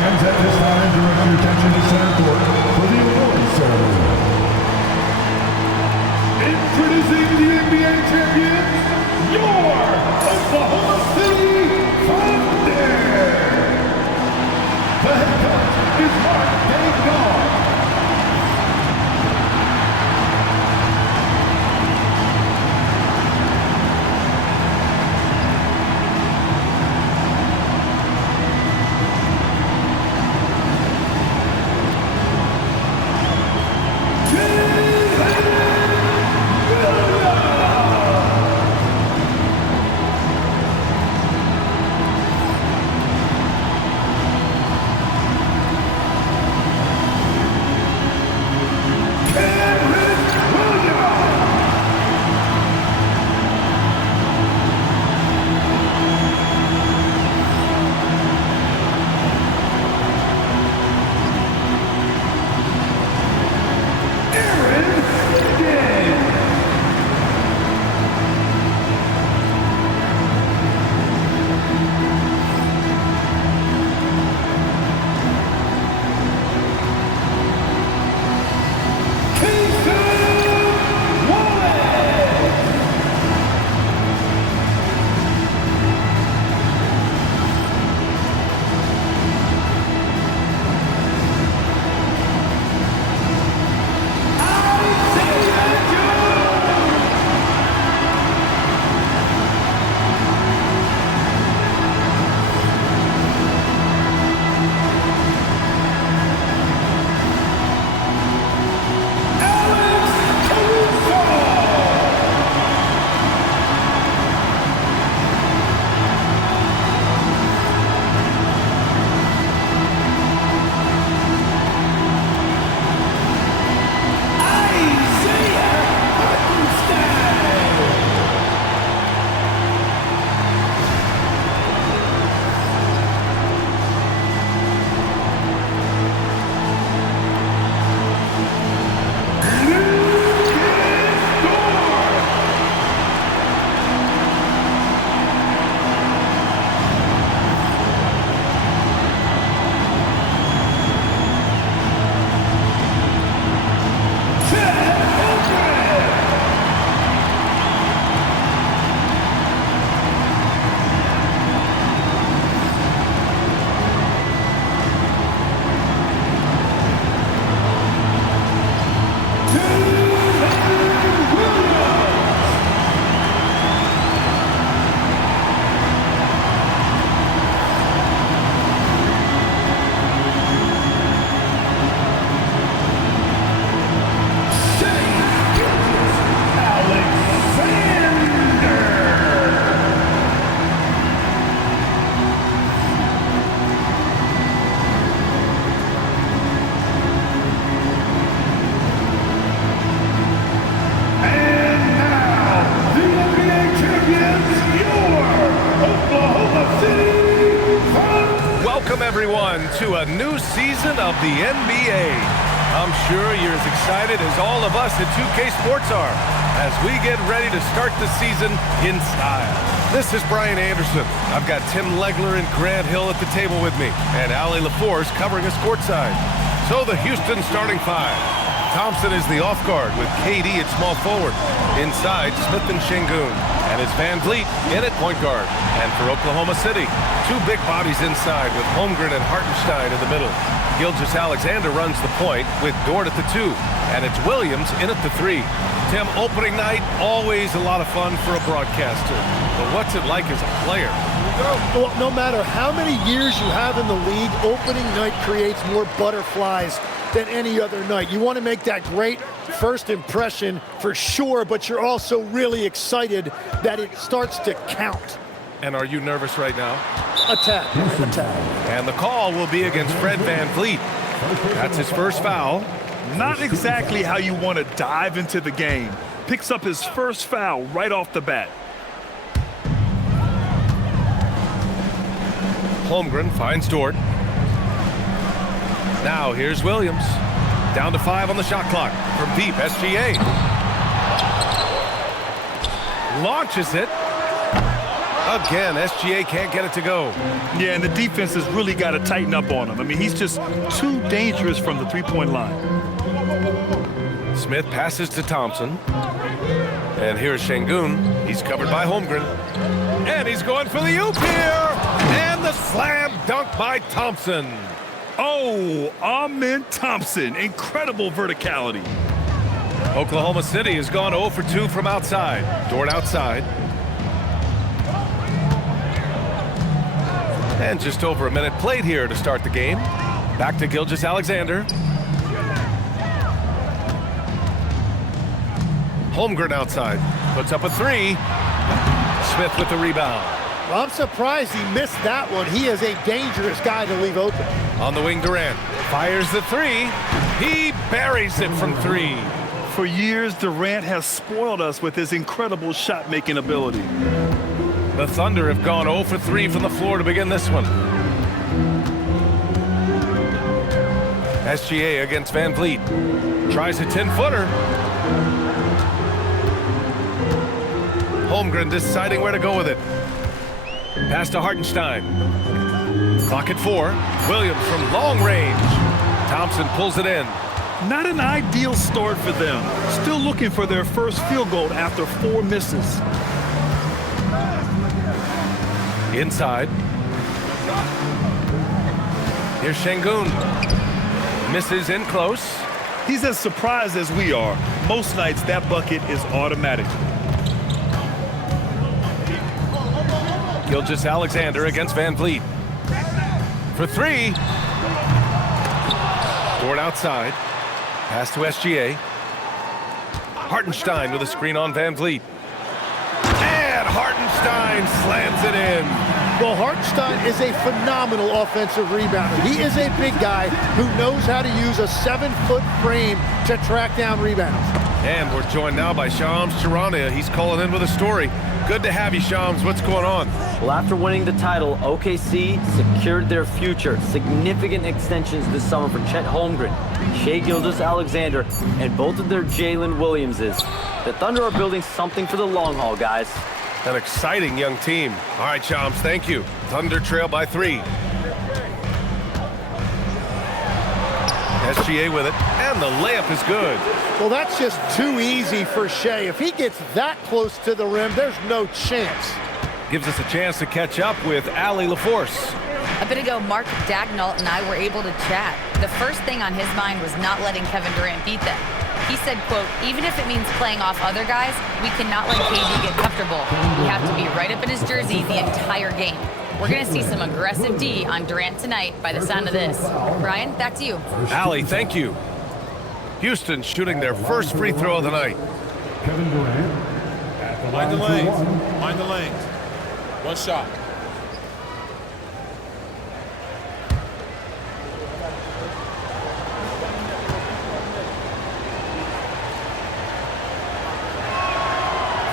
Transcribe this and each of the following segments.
Fans at this time direct your attention to center court for the awards ceremony. Introducing the NBA champions, your Oklahoma City Thunder. The head coach is Mark Daigneault. Everyone to a new season of the NBA. I'm sure you're as excited as all of us at 2K Sports are as we get ready to start the season in style. This is Brian Anderson. I've got Tim Legler and Grant Hill at the table with me, and Allie LaForce covering us courtside. So the Houston starting five. Thompson is the off guard with KD at small forward. Inside, Smith and Şengün. And it's Van Vliet in at point guard. And for Oklahoma City, two big bodies inside with Holmgren and Hartenstein in the middle. Gilgeous-Alexander runs the point with Dort at the two. And it's Williams in at the three. Tim, opening night, always a lot of fun for a broadcaster. But what's it like as a player? Well, no matter how many years you have in the league, opening night creates more butterflies than any other night. You want to make that great first impression for sure, but you're also really excited that it starts to count. And are you nervous right now? Attack. And the call will be against Fred Van Vliet. That's his first foul. Not exactly how you want to dive into the game. Picks up his first foul right off the bat. Holmgren finds Dort. Now here's Williams. Down to 5 on the shot clock from deep, SGA. Launches it. Again, SGA can't get it to go. Yeah, and the defense has really got to tighten up on him. I mean, he's just too dangerous from the three-point line. Smith passes to Thompson. And here's Şengün. He's covered by Holmgren. And he's going for the oop here. And the slam dunk by Thompson. Oh, Amen Thompson. Incredible verticality. Oklahoma City has gone 0 for 2 from outside. Dort outside. And just over a minute played here to start the game. Back to Gilgeous-Alexander. Holmgren outside. Puts up a three. Smith with the rebound. Well, I'm surprised he missed that one. He is a dangerous guy to leave open. On the wing, Durant. Fires the three. He buries it from three. For years, Durant has spoiled us with his incredible shot-making ability. The Thunder have gone 0 for 3 from the floor to begin this one. SGA against Van Vliet. Tries a 10-footer. Holmgren deciding where to go with it. Pass to Hartenstein. Clock at 4. Williams from long range. Thompson pulls it in. Not an ideal start for them. Still looking for their first field goal after 4 misses. Inside. Here's Şengün. Misses in close. He's as surprised as we are. Most nights, that bucket is automatic. Gilgeous-Alexander against Van Vliet. For 3. Dort outside. Pass to SGA. Hartenstein with a screen on Van Vliet. And Hartenstein slams it in. Well, Hartenstein is a phenomenal offensive rebounder. He is a big guy who knows how to use a 7-foot frame to track down rebounds. And we're joined now by Shams Charania. He's calling in with a story. Good to have you, Shams. What's going on? Well, after winning the title, OKC secured their future. Significant extensions this summer for Chet Holmgren, Shai Gilgeous-Alexander, and both of their Jalen Williamses. The Thunder are building something for the long haul, guys. An exciting young team. All right, Shams, thank you. Thunder trail by 3. SGA with it, and the layup is good. Well, that's just too easy for Shai. If he gets that close to the rim, there's no chance. Gives us a chance to catch up with Allie LaForce. A bit ago, Mark Dagnall and I were able to chat. The first thing on his mind was not letting Kevin Durant beat them. He said, quote, even if it means playing off other guys, we cannot let KD get comfortable. We have to be right up in his jersey the entire game. We're going to see some aggressive D on Durant tonight by the sound of this. Brian, back to you. Allie, thank you. Houston shooting their first free throw of the night. Kevin Durant at the line Mind the for lanes. one. Mind the lanes. One shot.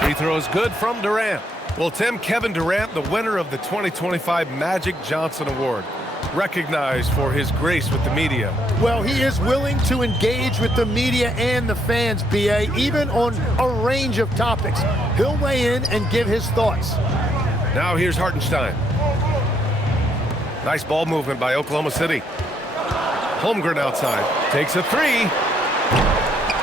Free throw is good from Durant. Well, Tim, Kevin Durant, the winner of the 2025 Magic Johnson Award, recognized for his grace with the media. Well, he is willing to engage with the media and the fans, B.A., even on a range of topics. He'll weigh in and give his thoughts. Now here's Hartenstein. Nice ball movement by Oklahoma City. Holmgren outside. Takes a 3.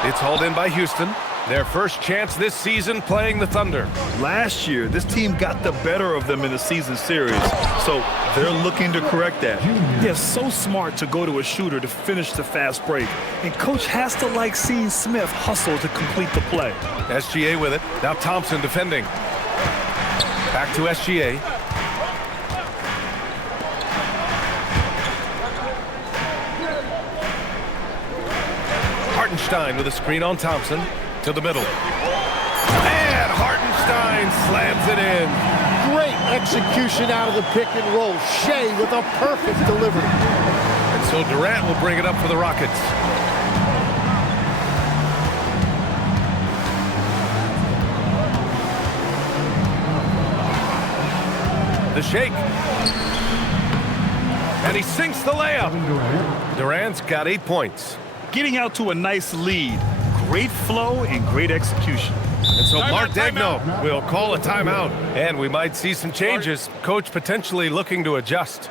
It's hauled in by Houston. Their first chance this season playing the Thunder. Last year, this team got the better of them in the season series, so they're looking to correct that. They're so smart to go to a shooter to finish the fast break, and Coach has to like seeing Smith hustle to complete the play. SGA with it. Now Thompson defending. Back to SGA. Hartenstein with a screen on Thompson. To the middle. And Hartenstein slams it in. Great execution out of the pick and roll. Shai with a perfect delivery. And so Durant will bring it up for the Rockets. The shake. And he sinks the layup. Kevin Durant. Durant's got 8 points. Getting out to a nice lead, Great flow and great execution. And so Mark Timeout, Daigneault will call a timeout. And we might see some changes. Coach potentially looking to adjust.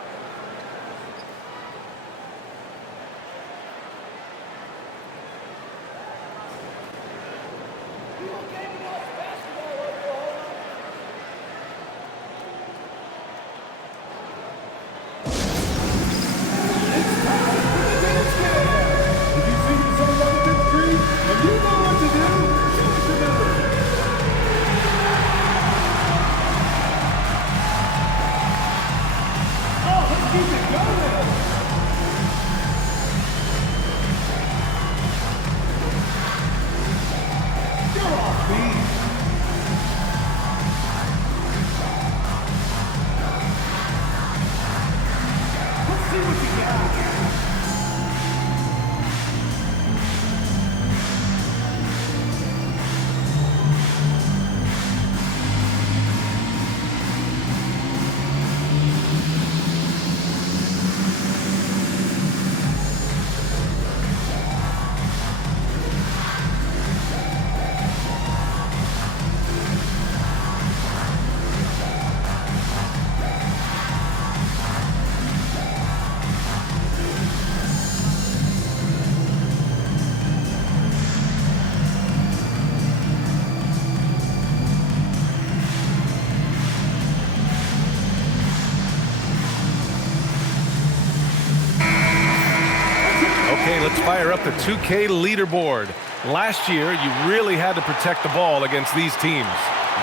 Let's fire up the 2K leaderboard. Last year, you really had to protect the ball against these teams.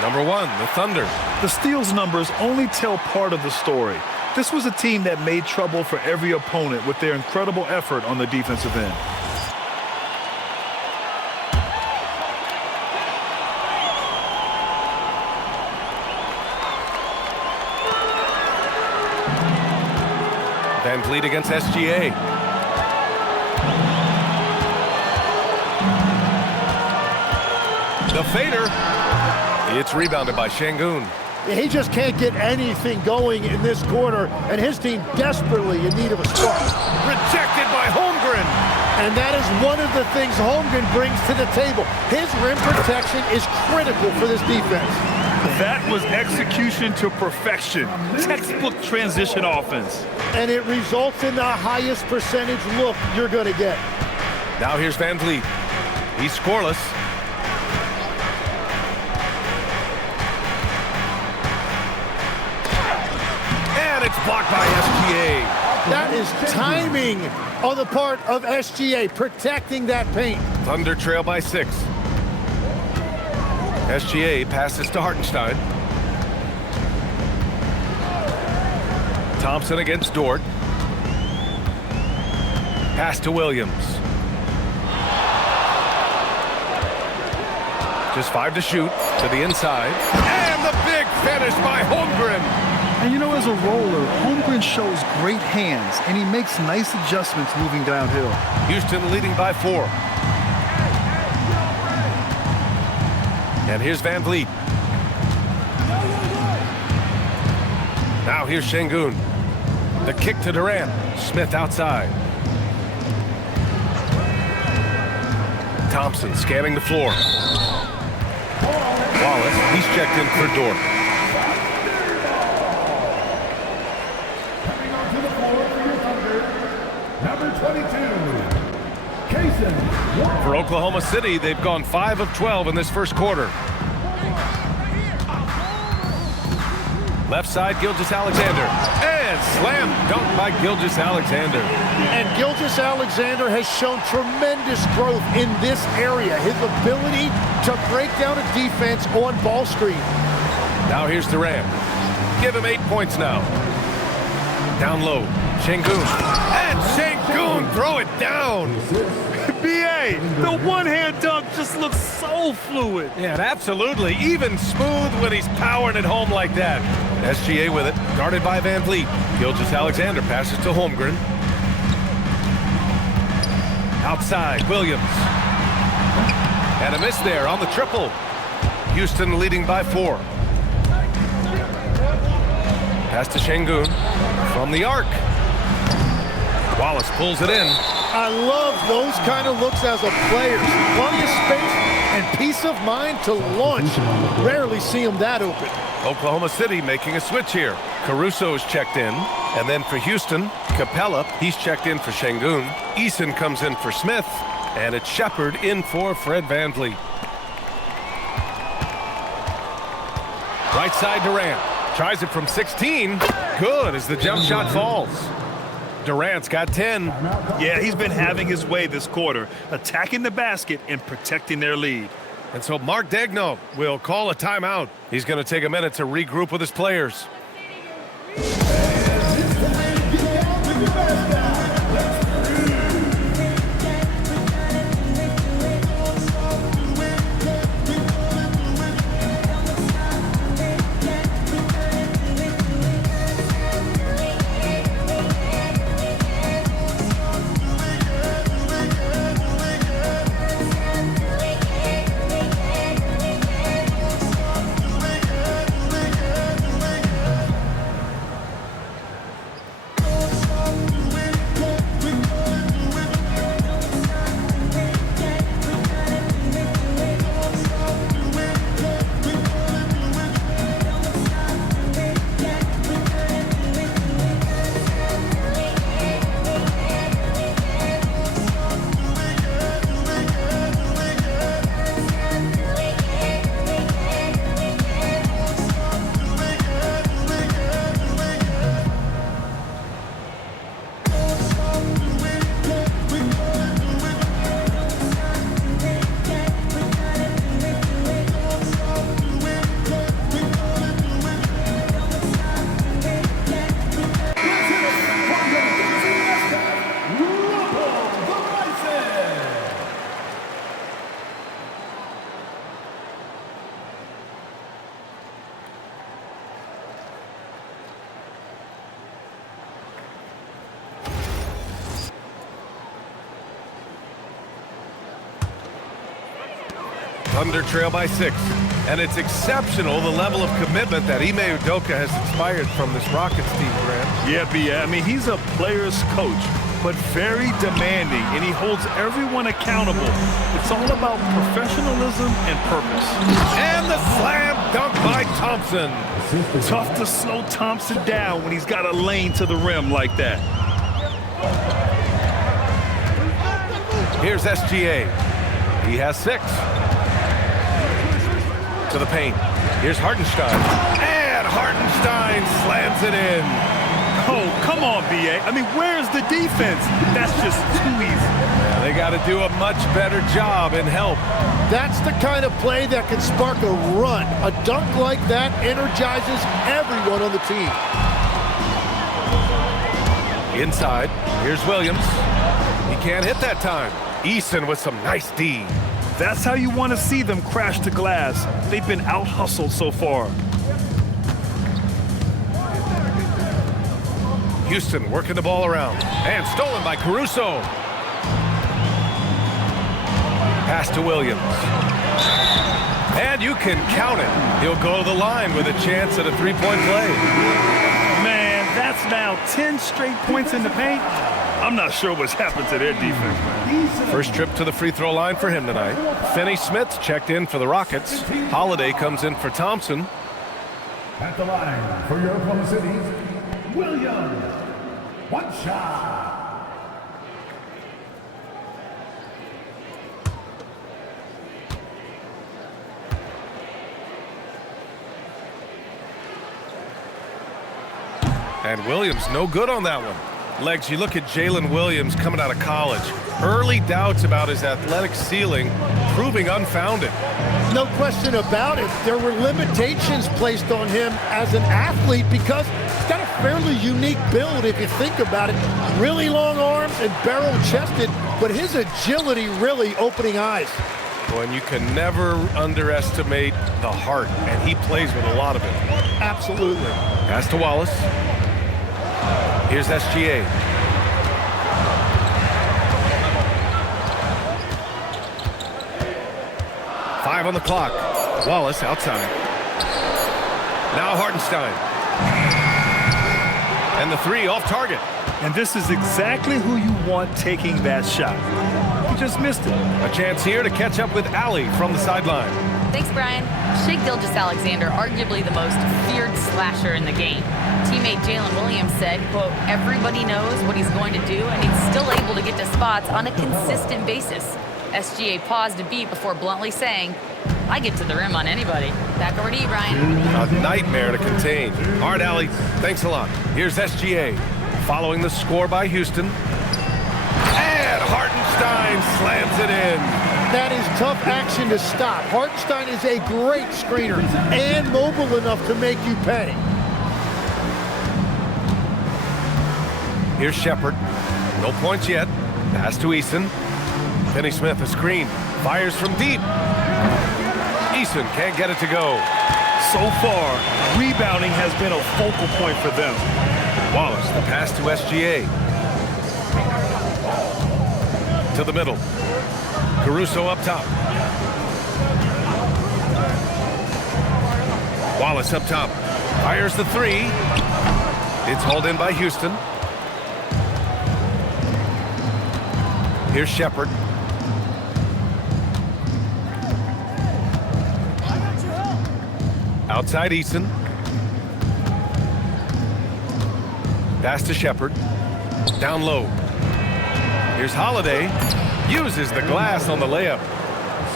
Number 1, the Thunder. The steals numbers only tell part of the story. This was a team that made trouble for every opponent with their incredible effort on the defensive end. Van Vliet against SGA. The fader. It's rebounded by Şengün. He just can't get anything going in this quarter, and his team desperately in need of a spark. Rejected by Holmgren. And that is one of the things Holmgren brings to the table. His rim protection is critical for this defense. That was execution to perfection. Textbook transition offense. And it results in the highest percentage look you're going to get. Now here's Van Vliet. He's scoreless. And it's blocked by SGA. That is timing on the part of SGA, protecting that paint. Thunder trail by 6. SGA passes to Hartenstein. Thompson against Dort. Pass to Williams. Just 5 to shoot to the inside. And the big finish by Holmgren. And you know, as a roller, Holmgren shows great hands, and he makes nice adjustments moving downhill. Houston leading by 4. And here's Van Vliet. Now here's Şengün. The kick to Durant. Smith outside. Thompson scanning the floor. Wallace, he's checked in for Dort. Coming onto the floor for your Thunder, number 22, Kaysen. For Oklahoma City, they've gone 5 of 12 in this first quarter. Left side, Gilgeous-Alexander. And slam dunk by Gilgeous-Alexander. And Gilgeous-Alexander has shown tremendous growth in this area. His ability to break down a defense on ball screen. Now here's Durant. Give him 8 points now. Down low, Şengün. And Şengün throw it down. B.A., the one-hand dunk just looks so fluid. Yeah, and absolutely. Even smooth when he's powering it home like that. SGA with it, guarded by Van Vliet. Gilgeous-Alexander passes to Holmgren. Outside, Williams. And a miss there on the triple. Houston leading by 4. Pass to Şengün from the arc. Wallace pulls it in. I love those kind of looks as a player. Plenty of space and peace of mind to launch. Rarely see him that open. Oklahoma City making a switch here. Caruso's checked in. And then for Houston, Capella, he's checked in for Şengün. Eason comes in for Smith. And it's Shepard in for Fred VanVleet. Right side Durant. Tries it from 16. Good as the jump shot falls. Durant's got 10. Yeah, he's been having his way this quarter, attacking the basket and protecting their lead. And so Mark Daigneault will call a timeout. He's going to take a minute to regroup with his players. Thunder trail by 6. And it's exceptional the level of commitment that Ime Udoka has inspired from this Rockets team, Grant. Yeah, I mean, he's a player's coach, but very demanding, and he holds everyone accountable. It's all about professionalism and purpose. And the slam dunk by Thompson. Tough to slow Thompson down when he's got a lane to the rim like that. Here's SGA. He has 6. To the paint. Here's Hartenstein. And Hartenstein slams it in. Oh, come on, B.A. I mean, where's the defense? That's just too easy. Yeah, they got to do a much better job in help. That's the kind of play that can spark a run. A dunk like that energizes everyone on the team. Inside, here's Williams. He can't hit that time. Eason with some nice D. That's how you want to see them crash the glass. They've been out-hustled so far. Houston working the ball around. And stolen by Caruso. Pass to Williams. And you can count it. He'll go to the line with a chance at a three-point play. Man, that's now 10 straight points in the paint. I'm not sure what's happened to their defense, man. First trip to the free throw line for him tonight. Finney-Smith checked in for the Rockets. Holiday comes in for Thompson. At the line for your Oklahoma City, Williams. One shot. And Williams no good on that one. Legs, you look at Jalen Williams coming out of college. Early doubts about his athletic ceiling proving unfounded. No question about it. There were limitations placed on him as an athlete because he's got a fairly unique build if you think about it. Really long arms and barrel-chested, but his agility really opening eyes. Well, and you can never underestimate the heart, and he plays with a lot of it. Absolutely. Pass to Wallace. Here's SGA. Five on the clock. Wallace outside. Now Hartenstein. And the three off target. And this is exactly who you want taking that shot. He just missed it. A chance here to catch up with Allie from the sideline. Thanks, Brian. Shai Gilgeous-Alexander, arguably the most feared slasher in the game. Teammate Jalen Williams said, quote, everybody knows what he's going to do, and he's still able to get to spots on a consistent basis. SGA paused a beat before bluntly saying, I get to the rim on anybody. Back over to you, Brian. A nightmare to contain. All right, Allie, thanks a lot. Here's SGA. Following the score by Houston. And Hartenstein slams it in. That is tough action to stop. Hartenstein is a great screener and mobile enough to make you pay. Here's Shepard. No points yet. Pass to Eason. Finney Smith, a screen. Fires from deep. Eason can't get it to go. So far, rebounding has been a focal point for them. Wallace, the pass to SGA. To the middle. Caruso up top. Wallace up top. Fires the three. It's hauled in by Houston. Here's Shepard. Outside Eason. Pass to Shepard. Down low. Here's Holiday. Uses the glass on the layup.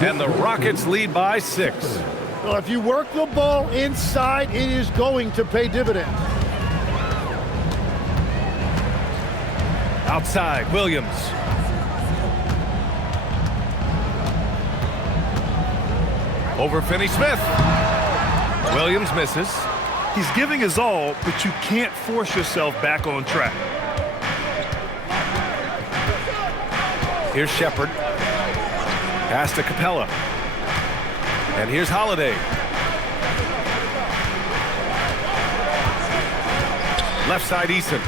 And the Rockets lead by 6. Well, if you work the ball inside, it is going to pay dividends. Outside, Williams. Over Finney Smith. Williams misses. He's giving his all, but you can't force yourself back on track. Here's Shepard. Pass to Capella. And here's Holiday. Left side, Eason.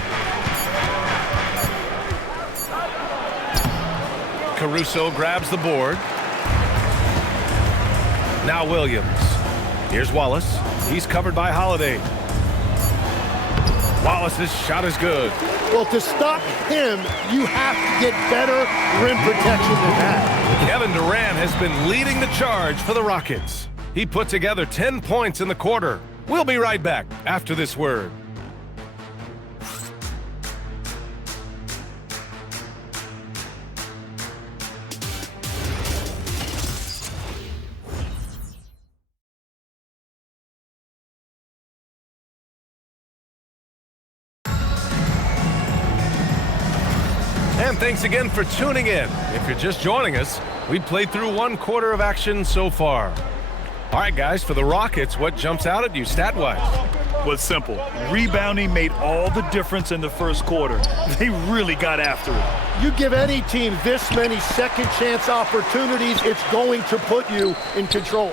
Caruso grabs the board. Now Williams. Here's Wallace. He's covered by Holiday. Wallace's shot is good. Well, to stop him, you have to get better rim protection than that. Kevin Durant has been leading the charge for the Rockets. He put together 10 points in the quarter. We'll be right back after this word. And thanks again for tuning in. If you're just joining us, we played through 1 quarter of action so far. All right, guys, for the Rockets, what jumps out at you stat-wise? Well, it's simple. Rebounding made all the difference in the first quarter. They really got after it. You give any team this many second chance opportunities, it's going to put you in control.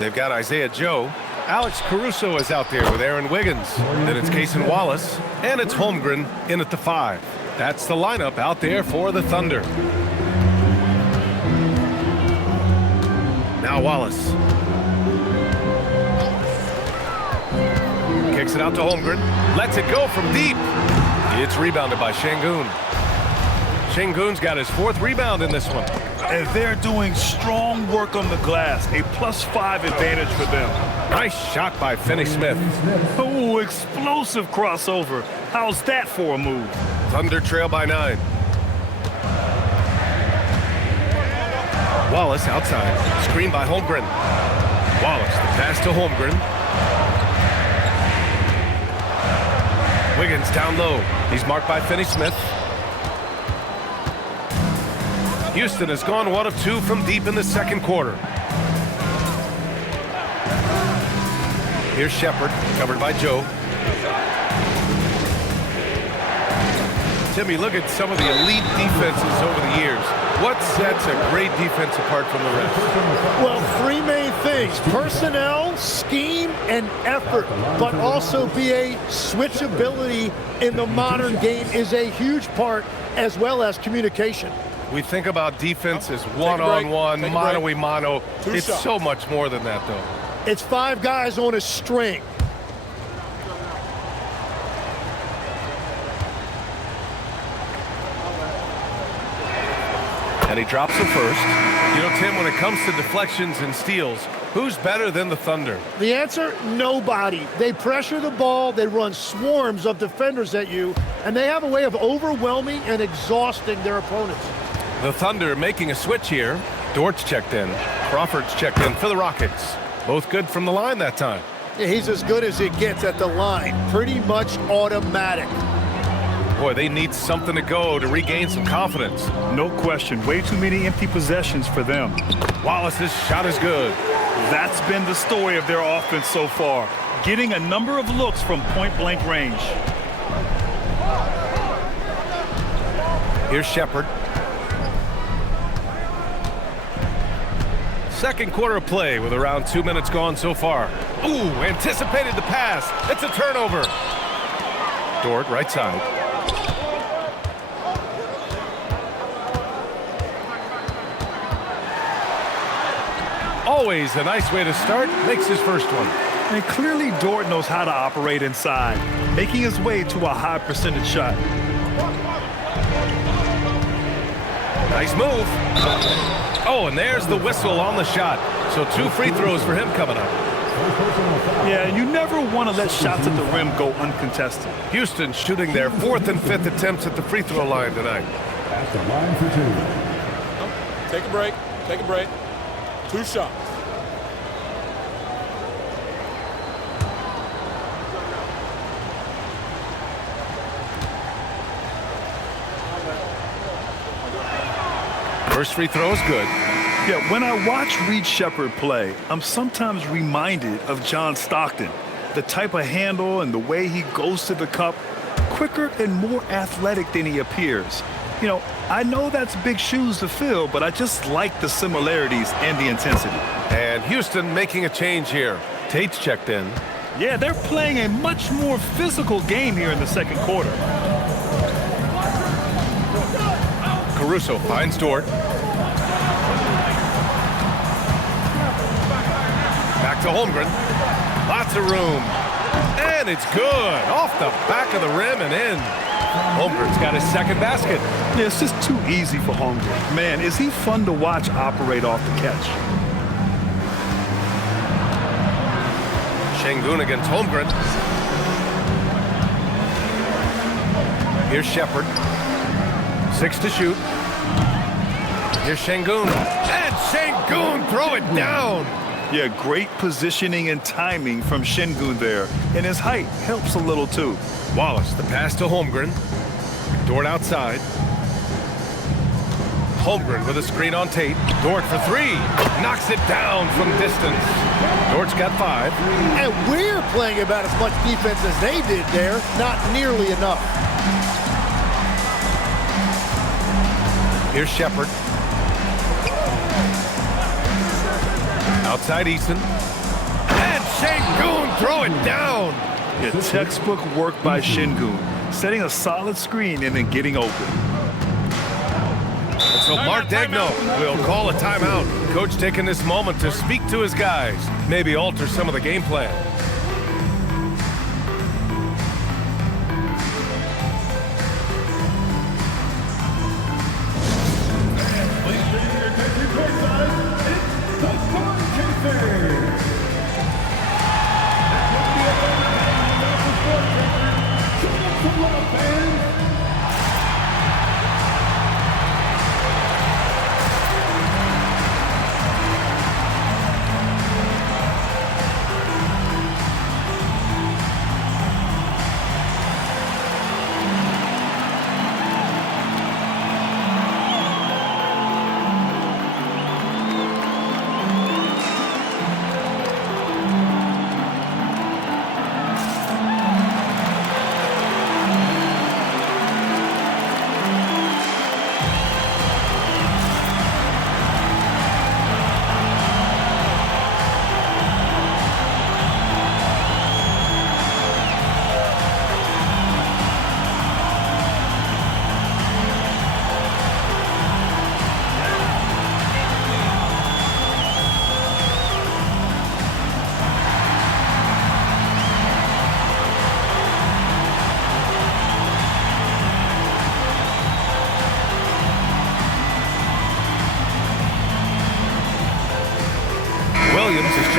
They've got Isaiah Joe. Alex Caruso is out there with Aaron Wiggins. Then it's Cason Wallace, and it's Holmgren in at the 5. That's the lineup out there for the Thunder. Now Wallace. Kicks it out to Holmgren. Lets it go from deep. It's rebounded by Şengün. Şengün's got his 4th rebound in this one. And they're doing strong work on the glass. A +5 advantage for them. Nice shot by Finney Smith. Oh, explosive crossover. How's that for a move? Thunder trail by 9. Wallace outside. Screen by Holmgren. Wallace, the pass to Holmgren. Wiggins down low. He's marked by Finney Smith. Houston has gone 1 of 2 from deep in the second quarter. Here's Shepard, covered by Joe. Timmy, look at some of the elite defenses over the years. What sets a great defense apart from the rest? Well, 3 main things: personnel, scheme, and effort. But also BA, switchability in the modern game is a huge part, as well as communication. We think about defense as one-on-one, mano-a-mano. It's so much more than that, though. It's 5 guys on a string. And he drops it first. You know, Tim, when it comes to deflections and steals, who's better than the Thunder? The answer, nobody. They pressure the ball, they run swarms of defenders at you, and they have a way of overwhelming and exhausting their opponents. The Thunder making a switch here. Dort's checked in. Crawford's checked in for the Rockets. Both good from the line that time. Yeah, he's as good as it gets at the line. Pretty much automatic. Boy, they need something to go to regain some confidence. No question. Way too many empty possessions for them. Wallace's shot is good. That's been the story of their offense so far. Getting a number of looks from point-blank range. Here's Shepard. Second quarter of play with around 2 minutes gone so far. Ooh, anticipated the pass. It's a turnover. Dort, right side. Always a nice way to start. Makes his first one. And clearly Dort knows how to operate inside, making his way to a high percentage shot. Nice move. Oh, and there's the whistle on the shot. So 2 free throws for him coming up. Yeah, you never want to let shots at the rim go uncontested. Houston shooting their 4th and 5th attempts at the free throw line tonight. At the line for 2. Take a break. Take a break. 2 shots. First free throw is good. Yeah, when I watch Reed Shepard play, I'm sometimes reminded of John Stockton. The type of handle and the way he goes to the cup, quicker and more athletic than he appears. You know, I know that's big shoes to fill, but I just like the similarities and the intensity. And Houston making a change here. Tate's checked in. Yeah, they're playing a much more physical game here in the second quarter. Caruso finds Dort. Back to Holmgren. Lots of room. And it's good. Off the back of the rim and in. Holmgren's got his second basket. Yeah, it's just too easy for Holmgren. Man, is he fun to watch operate off the catch. Şengün against Holmgren. Here's Shepard. 6 to shoot. Here's Şengün. And Şengün throw it down. Yeah, great positioning and timing from Şengün there. And his height helps a little too. Wallace, the pass to Holmgren. Dort outside. Holmgren with a screen on Tate. Dort for 3. Knocks it down from distance. Dort's got 5. And we're playing about as much defense as they did there. Not nearly enough. Here's Shepard. Outside Easton. And Şengün throw it down. Yeah, textbook work by Şengün, setting a solid screen and then getting open. And so Mark Daigneault will call a timeout. Coach taking this moment to speak to his guys, maybe alter some of the game plan.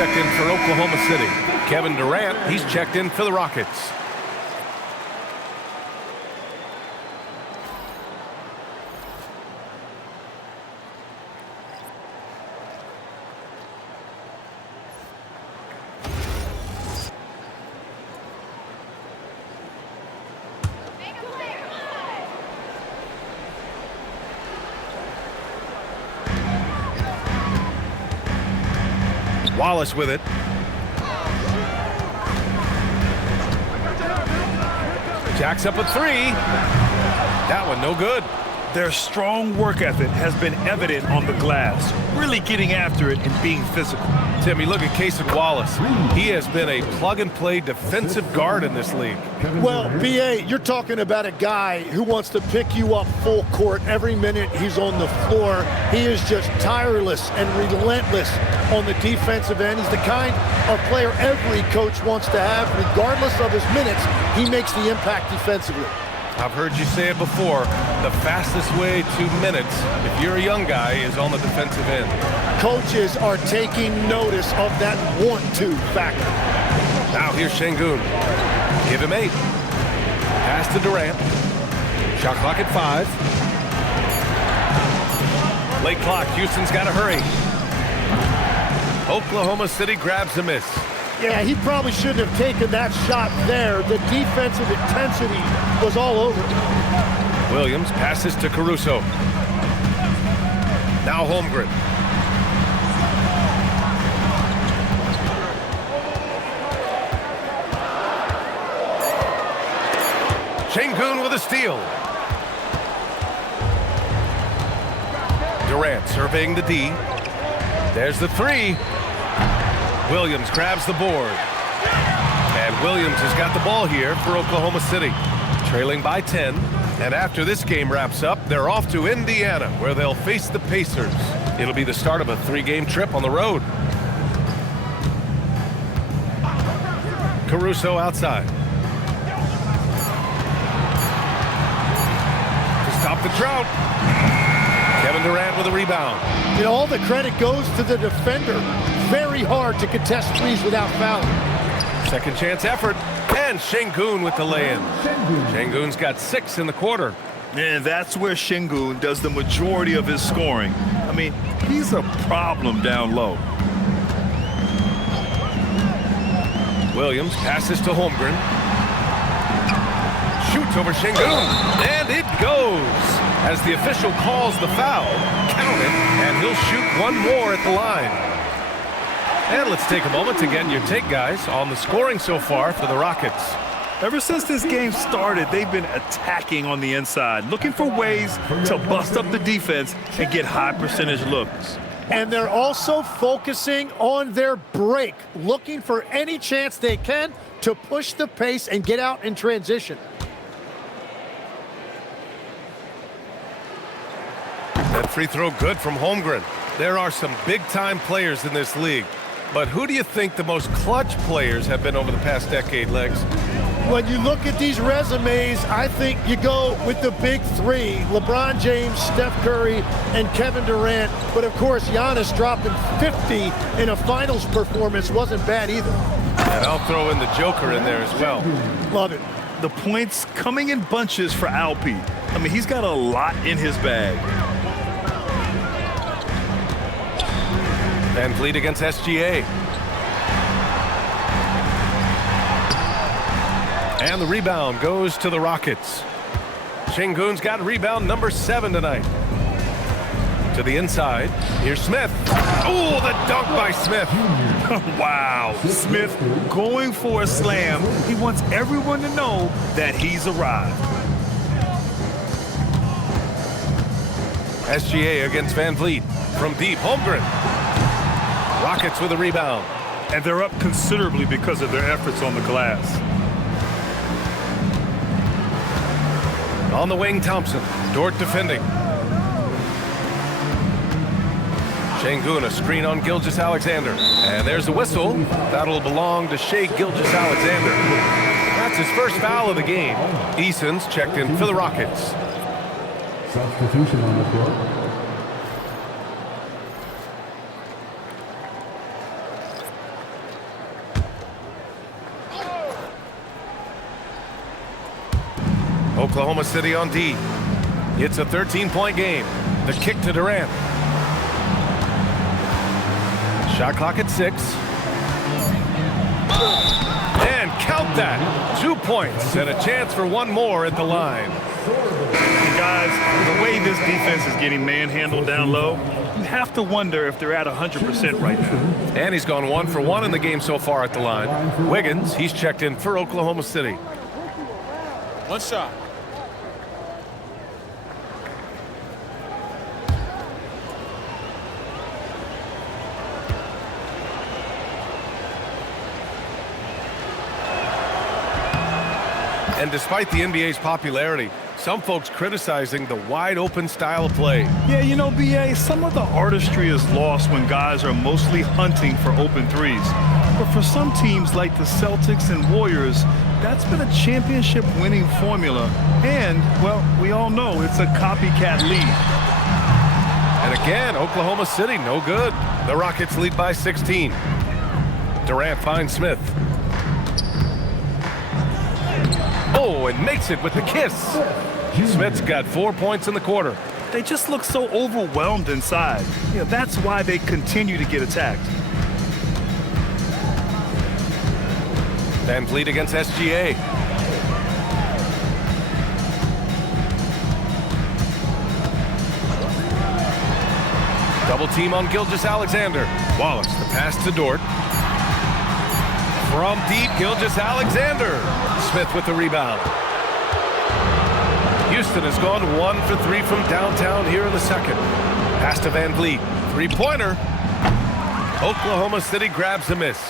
checked in for Oklahoma City. Kevin Durant, he's checked in for the Rockets. Wallace with it. Jacks up a three. That one no good. Their strong work ethic has been evident on the glass, really getting after it and being physical. Timmy, look at Casey Wallace. He has been a plug-and-play defensive guard in this league. Well, B.A., you're talking about a guy who wants to pick you up full court every minute he's on the floor. He is just tireless and relentless on the defensive end. He's the kind of player every coach wants to have. Regardless of his minutes, he makes the impact defensively. I've heard you say it before, the fastest way to minutes, if you're a young guy, is on the defensive end. Coaches are taking notice of that want-to factor. Now here's Şengün. Give him 8. Pass to Durant. Shot clock at 5. Late clock, Houston's got to hurry. Oklahoma City grabs a miss. Yeah, he probably shouldn't have taken that shot there. The defensive intensity was all over. Williams passes to Caruso. Now Holmgren. Şengün with a steal. Durant surveying the D. There's the 3. Williams grabs the board. And Williams has got the ball here for Oklahoma City. Trailing by 10. And after this game wraps up, they're off to Indiana, where they'll face the Pacers. It'll be the start of a 3-game trip on the road. Caruso outside. To stop the drought. Kevin Durant with a rebound. You know, all the credit goes to the defender. Very hard to contest threes without fouling. Second chance effort. And Şengün with the lay-in. Şengün's got 6 in the quarter. And that's where Şengün does the majority of his scoring. I mean, he's a problem down low. Williams passes to Holmgren. Shoots over Şengün. And it goes. As the official calls the foul, count it, and he'll shoot one more at the line. And let's take a moment to get your take, guys, on the scoring so far for the Rockets. Ever since this game started, they've been attacking on the inside, looking for ways to bust up the defense and get high percentage looks. And they're also focusing on their break, looking for any chance they can to push the pace and get out in transition. That free throw good from Holmgren. There are some big-time players in this league. But who do you think the most clutch players have been over the past decade, Legs? When you look at these resumes, I think you go with the big 3. LeBron James, Steph Curry, and Kevin Durant. But, of course, Giannis dropping 50 in a finals performance wasn't bad either. And I'll throw in the Joker in there as well. Love it. The points coming in bunches for Alpe. I mean, he's got a lot in his bag. Van Vliet against SGA. And the rebound goes to the Rockets. Şengün's got rebound number 7 tonight. To the inside. Here's Smith. Oh, the dunk by Smith. Wow. Smith going for a slam. He wants everyone to know that he's arrived. SGA against Van Vliet. From deep, Holmgren. Rockets with a rebound. And they're up considerably because of their efforts on the glass. On the wing, Thompson. Dort defending. Şengün, a screen on Gilgeous-Alexander. And there's the whistle. That'll belong to Shai Gilgeous-Alexander. That's his first foul of the game. Eason's checked in for the Rockets. Substitution on the floor. Oklahoma City on D. It's a 13-point game. The kick to Durant. Shot clock at 6. And count that. 2 points and a chance for one more at the line. And guys, the way this defense is getting manhandled down low, you have to wonder if they're at 100% right now. And he's gone 1 for 1 in the game so far at the line. Wiggins, he's checked in for Oklahoma City. One shot. And despite the NBA's popularity, some folks criticizing the wide-open style of play. Yeah, you know, B.A., some of the artistry is lost when guys are mostly hunting for open threes. But for some teams like the Celtics and Warriors, that's been a championship-winning formula. And, well, we all know it's a copycat league. And again, Oklahoma City, no good. The Rockets lead by 16. Durant finds Smith. Oh, and makes it with the kiss. Smith's got 4 points in the quarter. They just look so overwhelmed inside. You know, that's why they continue to get attacked. Van Vliet against SGA. Double team on Gilgeous-Alexander. Wallace, the pass to Dort. From deep, Gilgeous-Alexander. Smith with the rebound. Houston has gone 1 for 3 from downtown here in the second. Pass to Van Vliet. Three-pointer. Oklahoma City grabs the miss.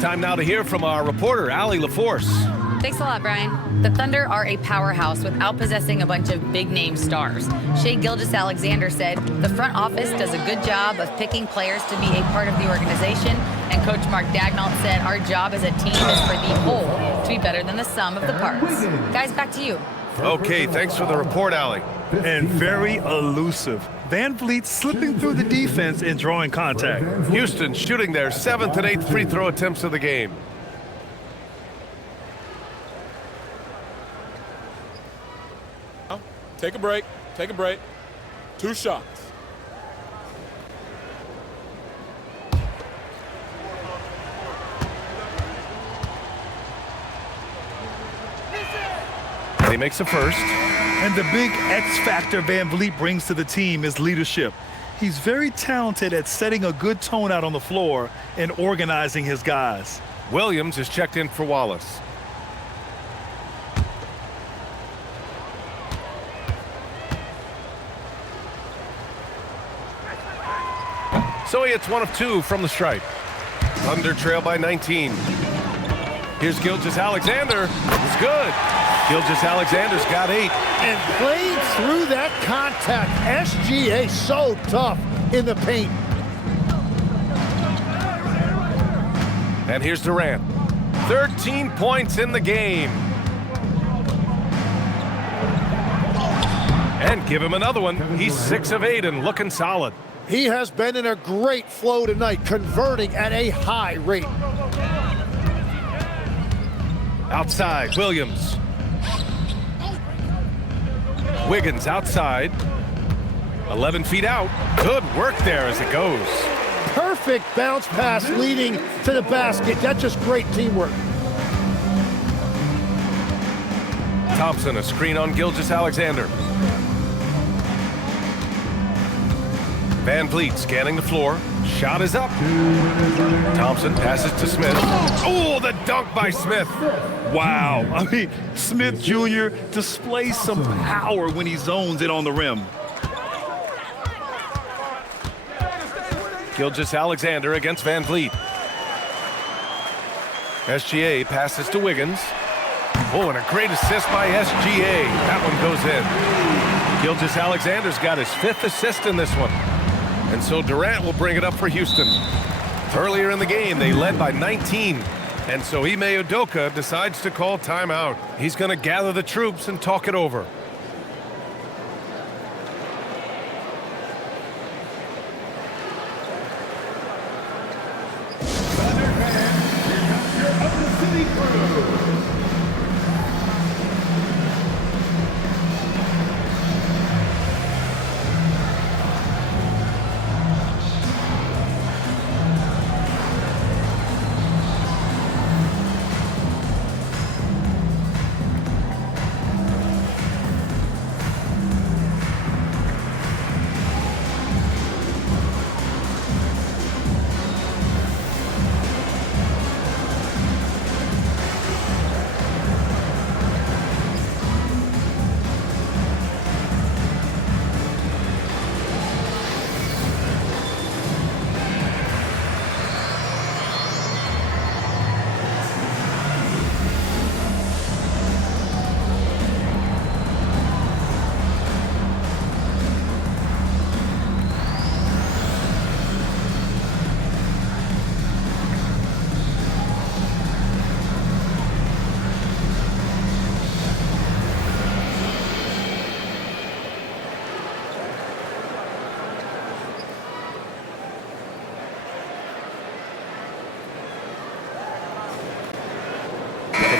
Time now to hear from our reporter, Allie LaForce. Thanks a lot, Brian. The Thunder are a powerhouse without possessing a bunch of big-name stars. Shai Gilgeous-Alexander said, the front office does a good job of picking players to be a part of the organization, and Coach Mark Daigneault said, our job as a team is for the whole to be better than the sum of the parts. Guys, back to you. Okay, thanks for the report, Allie. And very elusive. Van Vliet slipping through the defense and drawing contact. Houston shooting their 7th and 8th free throw attempts of the game. Take a break. Take a break. 2 shots. And he makes the first. And the big X factor Van Vliet brings to the team is leadership. He's very talented at setting a good tone out on the floor and organizing his guys. Williams is checked in for Wallace. So he hits 1 of 2 from the stripe. Thunder trail by 19. Here's Gilgeous-Alexander. It's good. Gilgeous-Alexander's got 8. And playing through that contact. SGA so tough in the paint. And here's Durant. 13 points in the game. And give him another one. He's 6 of 8 and looking solid. He has been in a great flow tonight, converting at a high rate. Outside, Williams. Wiggins outside. 11 feet out. Good work there as it goes. Perfect bounce pass leading to the basket. That's just great teamwork. Thompson, a screen on Gilgeous-Alexander. Van Vliet scanning the floor. Shot is up. Thompson passes to Smith. Oh, the dunk by Smith. Wow. I mean, Smith Jr. displays some power when he zones it on the rim. Gilgeous-Alexander against Van Vliet. SGA passes to Wiggins. Oh, and a great assist by SGA. That one goes in. Gilgeous-Alexander's got his 5th assist in this one. And so Durant will bring it up for Houston. Earlier in the game, they led by 19. And so Ime Udoka decides to call timeout. He's going to gather the troops and talk it over.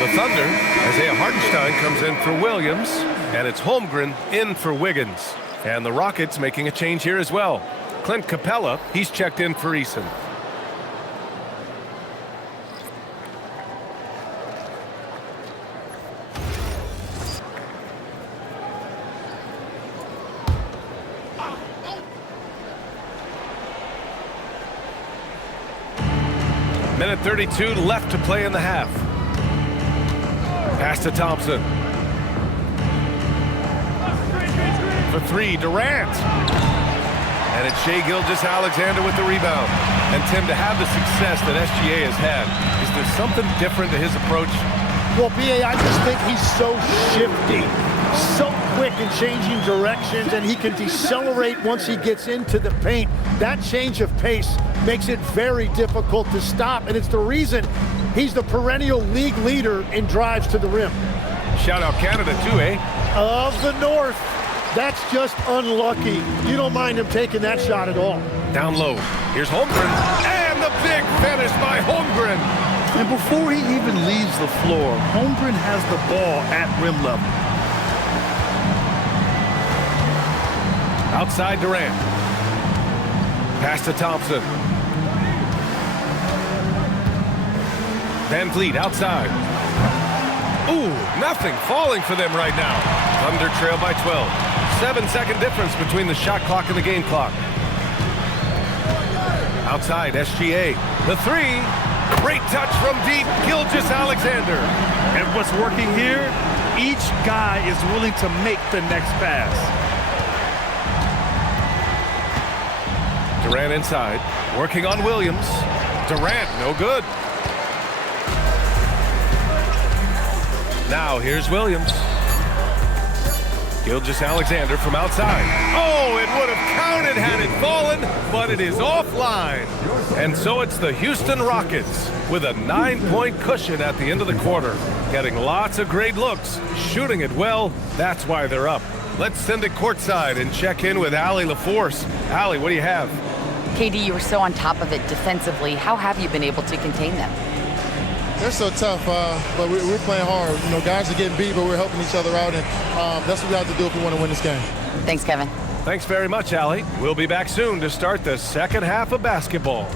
the Thunder, Isaiah Hartenstein comes in for Williams, and it's Holmgren in for Wiggins. And the Rockets making a change here as well. Clint Capella, he's checked in for Eason. Minute 32 left to play in the half. Pass to Thompson. For three, Durant. And it's Shai Gilgeous-Alexander with the rebound. And Tim, to have the success that SGA has had, is there something different to his approach? Well, B.A., I just think he's so shifty, so quick in changing directions, and he can decelerate once he gets into the paint. That change of pace makes it very difficult to stop, and it's the reason he's the perennial league leader in drives to the rim. Shout out Canada too, eh? Of the North. That's just unlucky. You don't mind him taking that shot at all. Down low. Here's Holmgren. And the big finish by Holmgren. And before he even leaves the floor, Holmgren has the ball at rim level. Outside Durant. Pass to Thompson. Van Vliet outside. Ooh, nothing falling for them right now. Thunder trail by 12. 7-second difference between the shot clock and the game clock. Outside, SGA. The three. Great touch from deep, Gilgeous-Alexander. And what's working here, each guy is willing to make the next pass. Durant inside, working on Williams. Durant, no good. Now here's Williams. Gilgeous-Alexander from outside. Oh, it would have counted had it fallen, but it is offline. And so it's the Houston Rockets with a 9-point cushion at the end of the quarter. Getting lots of great looks, shooting it well. That's why they're up. Let's send it courtside and check in with Allie LaForce. Allie, what do you have? KD, you were so on top of it defensively. How have you been able to contain them? They're so tough, but we're playing hard. You know, guys are getting beat, but we're helping each other out, and that's what we have to do if we want to win this game. Thanks, Kevin. Thanks very much, Allie. We'll be back soon to start the second half of basketball.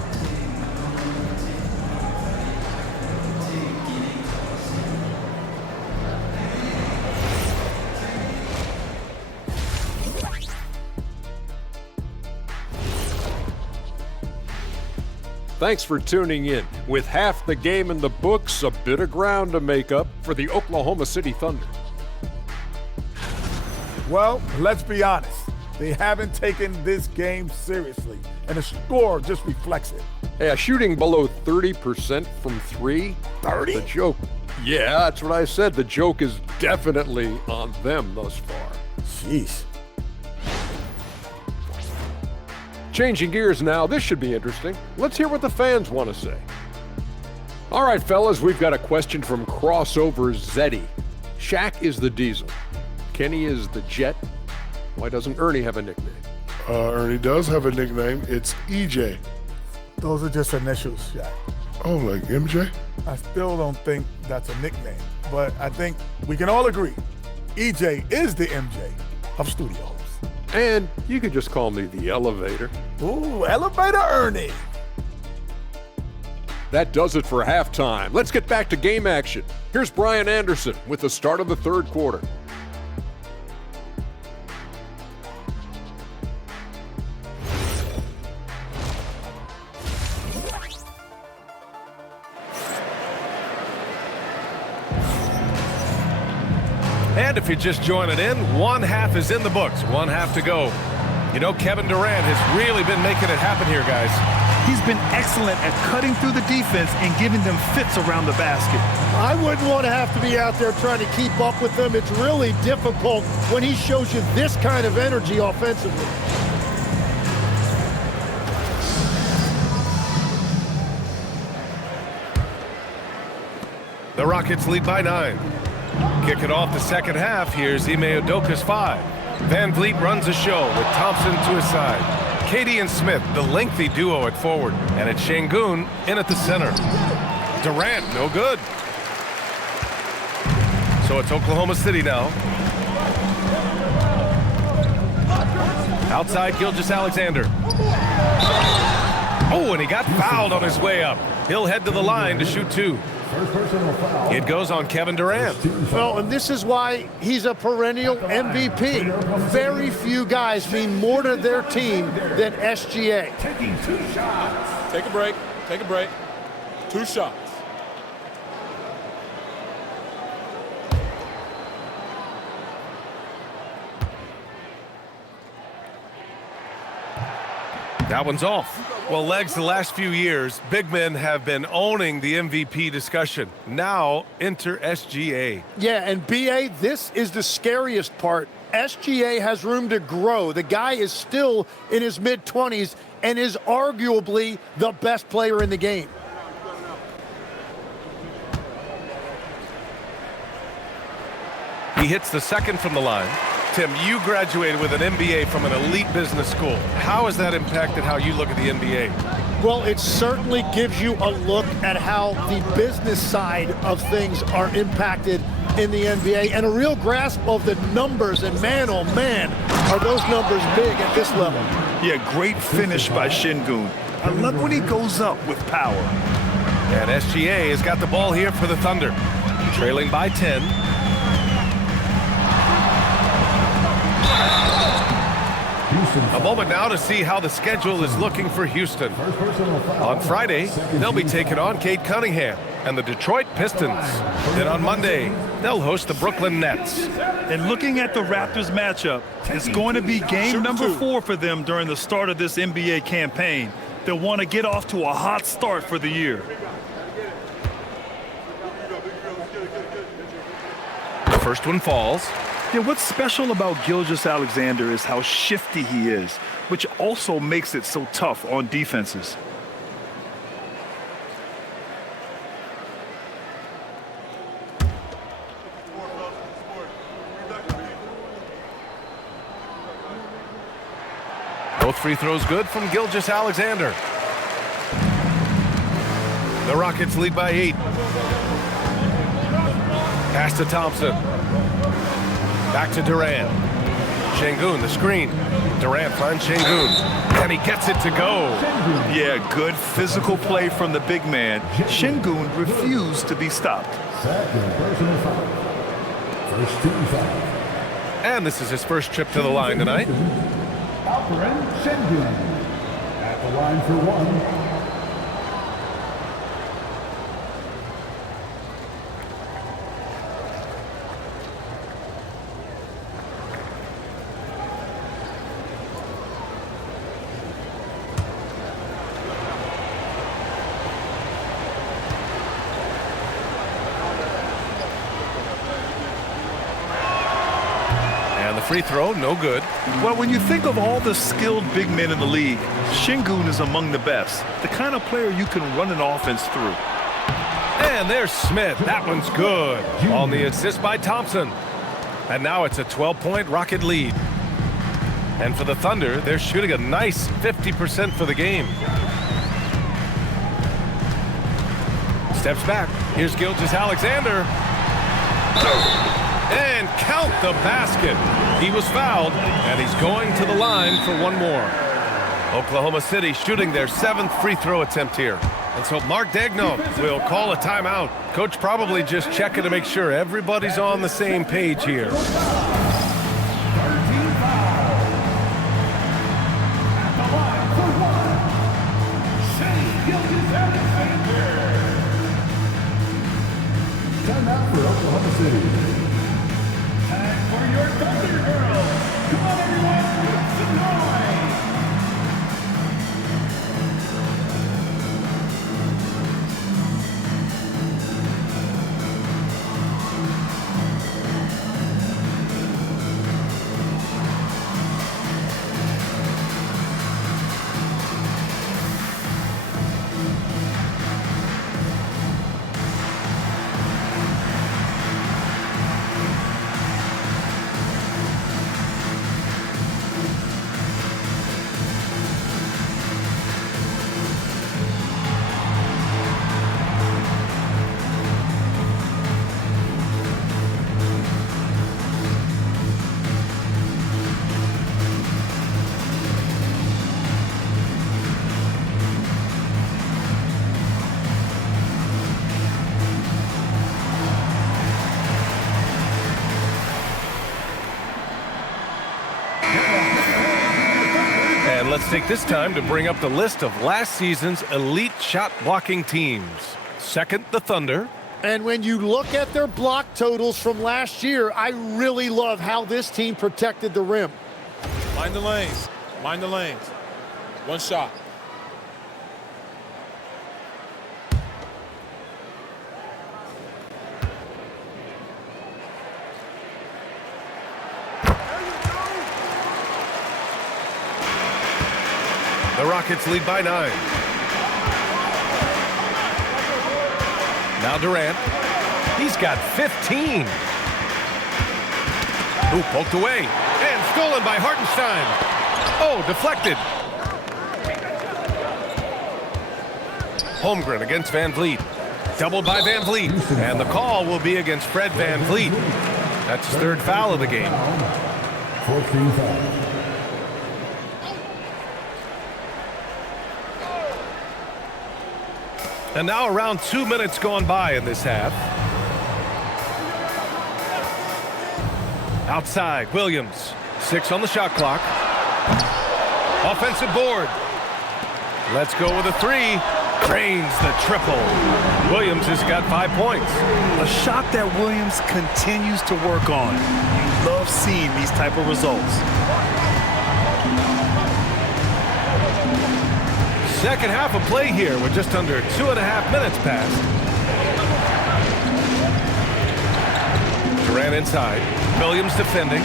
Thanks for tuning in. With half the game in the books, a bit of ground to make up for the Oklahoma City Thunder. Well, let's be honest. They haven't taken this game seriously, and the score just reflects it. Hey, shooting below 30% from three? 30? The joke. Yeah, that's what I said. The joke is definitely on them thus far. Jeez. Changing gears now, this should be interesting. Let's hear what the fans want to say. All right, fellas, we've got a question from Crossover Zeddy. Shaq is the Diesel. Kenny is the Jet. Why doesn't Ernie have a nickname? Ernie does have a nickname. It's EJ. Those are just initials, Shaq. Oh, like MJ? I still don't think that's a nickname, but I think we can all agree EJ is the MJ of studios. And you could just call me the Elevator. Ooh, Elevator Ernie. That does it for halftime. Let's get back to game action. Here's Brian Anderson with the start of the third quarter. And if you're just joining in, one half is in the books, one half to go. You know, Kevin Durant has really been making it happen here, guys. He's been excellent at cutting through the defense and giving them fits around the basket. I wouldn't want to have to be out there trying to keep up with them. It's really difficult when he shows you this kind of energy offensively. The Rockets lead by 9. Kick it off the second half. Here's Ime Udoka's 5. Van Vliet runs a show with Thompson to his side. KD and Smith, the lengthy duo at forward. And it's Şengün in at the center. Durant, no good. So it's Oklahoma City now. Outside Gilgeous-Alexander. Oh, and he got fouled on his way up. He'll head to the line to shoot 2. It goes on Kevin Durant. Well, and this is why he's a perennial MVP. Very few guys mean more to their team than SGA. Taking 2 shots. Take a break. Take a break. 2 shots. That one's off. Well, Legs, the last few years, big men have been owning the MVP discussion. Now, enter SGA. Yeah, and BA, this is the scariest part. SGA has room to grow. The guy is still in his mid-20s and is arguably the best player in the game. He hits the second from the line. Tim, you graduated with an MBA from an elite business school. How has that impacted how you look at the NBA? Well, it certainly gives you a look at how the business side of things are impacted in the NBA and a real grasp of the numbers. And man, oh man, are those numbers big at this level. Yeah, great finish by Şengün. I love when he goes up with power. And SGA has got the ball here for the Thunder. Trailing by 10. A moment now to see how the schedule is looking for Houston. On Friday, they'll be taking on Cade Cunningham and the Detroit Pistons. Then on Monday, they'll host the Brooklyn Nets. And looking at the Raptors matchup, it's going to be game number 4 for them during the start of this NBA campaign. They'll want to get off to a hot start for the year. The first one falls. Yeah, what's special about Gilgeous-Alexander is how shifty he is, which also makes it so tough on defenses. Both free throws good from Gilgeous-Alexander. The Rockets lead by 8. Pass to Thompson. Back to Durant. Şengün, the screen. Durant finds Şengün, and he gets it to go. Yeah, good physical play from the big man. Şengün refused to be stopped. And this is his first trip to the line tonight. Şengün at the line for 1. Free throw, no good. Well, when you think of all the skilled big men in the league, Şengün is among the best. The kind of player you can run an offense through. And there's Smith. That one's good. On the assist by Thompson. And now it's a 12-point Rocket lead. And for the Thunder, they're shooting a nice 50% for the game. Steps back. Here's Gilgeous-Alexander. And count the basket. He was fouled, and he's going to the line for one more. Oklahoma City shooting their 7th free throw attempt here. And so Mark Daigneault will call a timeout. Coach probably just checking to make sure everybody's on the same page here. Timeout for Oklahoma City. Time for your Thunder Girls. Come on, everyone, make some noise. And let's take this time to bring up the list of last season's elite shot blocking teams. Second, the Thunder. And when you look at their block totals from last year, I really love how this team protected the rim. Mind the lanes. Mind the lanes. One shot. The Rockets lead by 9. Now Durant. He's got 15. Ooh, poked away. And stolen by Hartenstein. Oh, deflected. Holmgren against Van Vliet. Doubled by Van Vliet. And the call will be against Fred Van Vliet. That's his third foul of the game. 14 fouls. And now around 2 minutes gone by in this half. Outside, Williams. 6 on the shot clock. Offensive board. Let's go with a 3. Drains the triple. Williams has got 5 points. A shot that Williams continues to work on. You love seeing these type of results. Second half of play here with just under 2.5 minutes passed. Durant inside. Williams defending.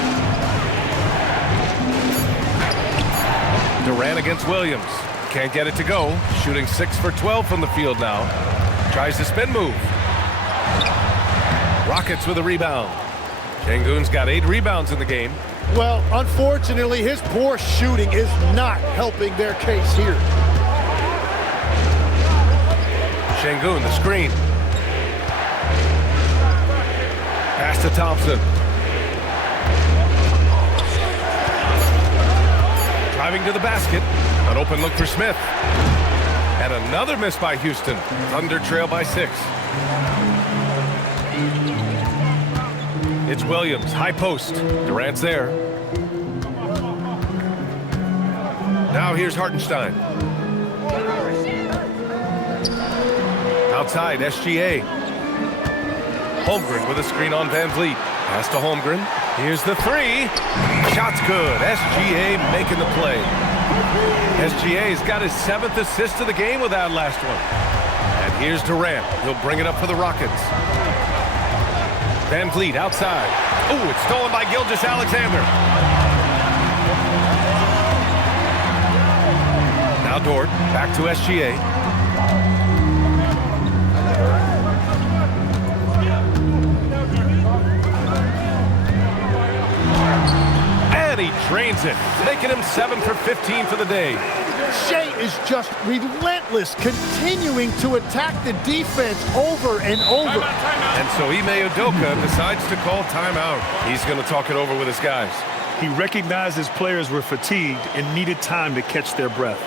Durant against Williams. Can't get it to go. Shooting 6 for 12 from the field now. Tries the spin move. Rockets with a rebound. Şengün's got 8 rebounds in the game. Well, unfortunately, his poor shooting is not helping their case here. Şengün, the screen. Pass to Thompson. Driving to the basket. An open look for Smith. And another miss by Houston. Thunder trail by 6. It's Williams, high post. Durant's there. Now here's Hartenstein. Outside, SGA. Holmgren with a screen on Van Vliet. Pass to Holmgren. Here's the 3. Shot's good. SGA making the play. SGA's got his 7th assist of the game with that last one. And here's Durant. He'll bring it up for the Rockets. Van Vliet outside. Oh, it's stolen by Gilgeous-Alexander. Now Dort. Back to SGA. And he drains it, making him 7 for 15 for the day. Shai is just relentless, continuing to attack the defense over and over. And so Ime Udoka decides to call timeout. He's going to talk it over with his guys. He recognized his players were fatigued and needed time to catch their breath.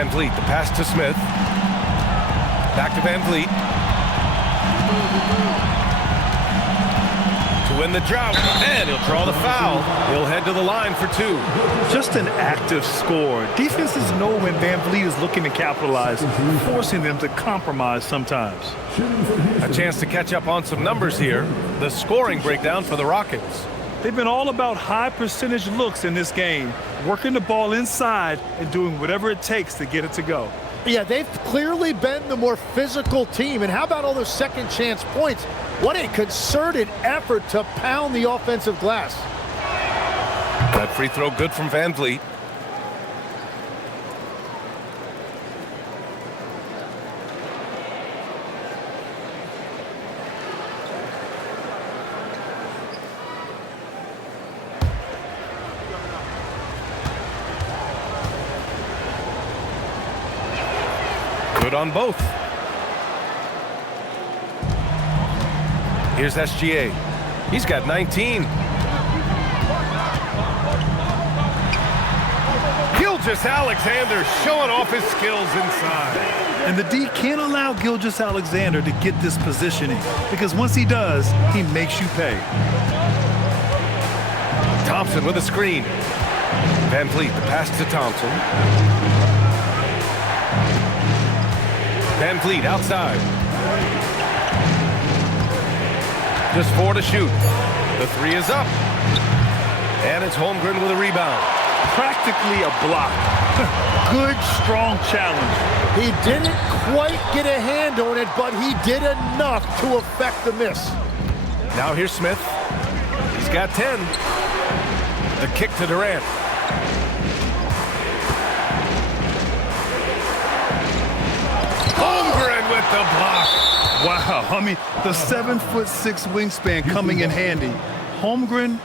Van Vliet, the pass to Smith. Back to Van Vliet. To win the drought, and he'll draw the foul. He'll head to the line for 2. Just an active score. Defenses know when Van Vliet is looking to capitalize, forcing them to compromise sometimes. A chance to catch up on some numbers here. The scoring breakdown for the Rockets. They've been all about high percentage looks in this game, working the ball inside and doing whatever it takes to get it to go. Yeah, they've clearly been the more physical team. And how about all those second chance points? What a concerted effort to pound the offensive glass. That free throw good from Van Vliet. Good on both. Here's SGA. He's got 19. Gilgeous-Alexander showing off his skills inside. And the D can't allow Gilgeous-Alexander to get this positioning, because once he does, he makes you pay. Thompson with a screen. Van Vliet, the pass to Thompson. Van Vliet outside. Just 4 to shoot. The 3 is up. And it's Holmgren with a rebound. Practically a block. Good, strong challenge. He didn't quite get a hand on it, but he did enough to affect the miss. Now here's Smith. He's got 10. The kick to Durant. Holmgren with the block. Wow, I mean, the 7'6" wingspan coming in handy. Holmgren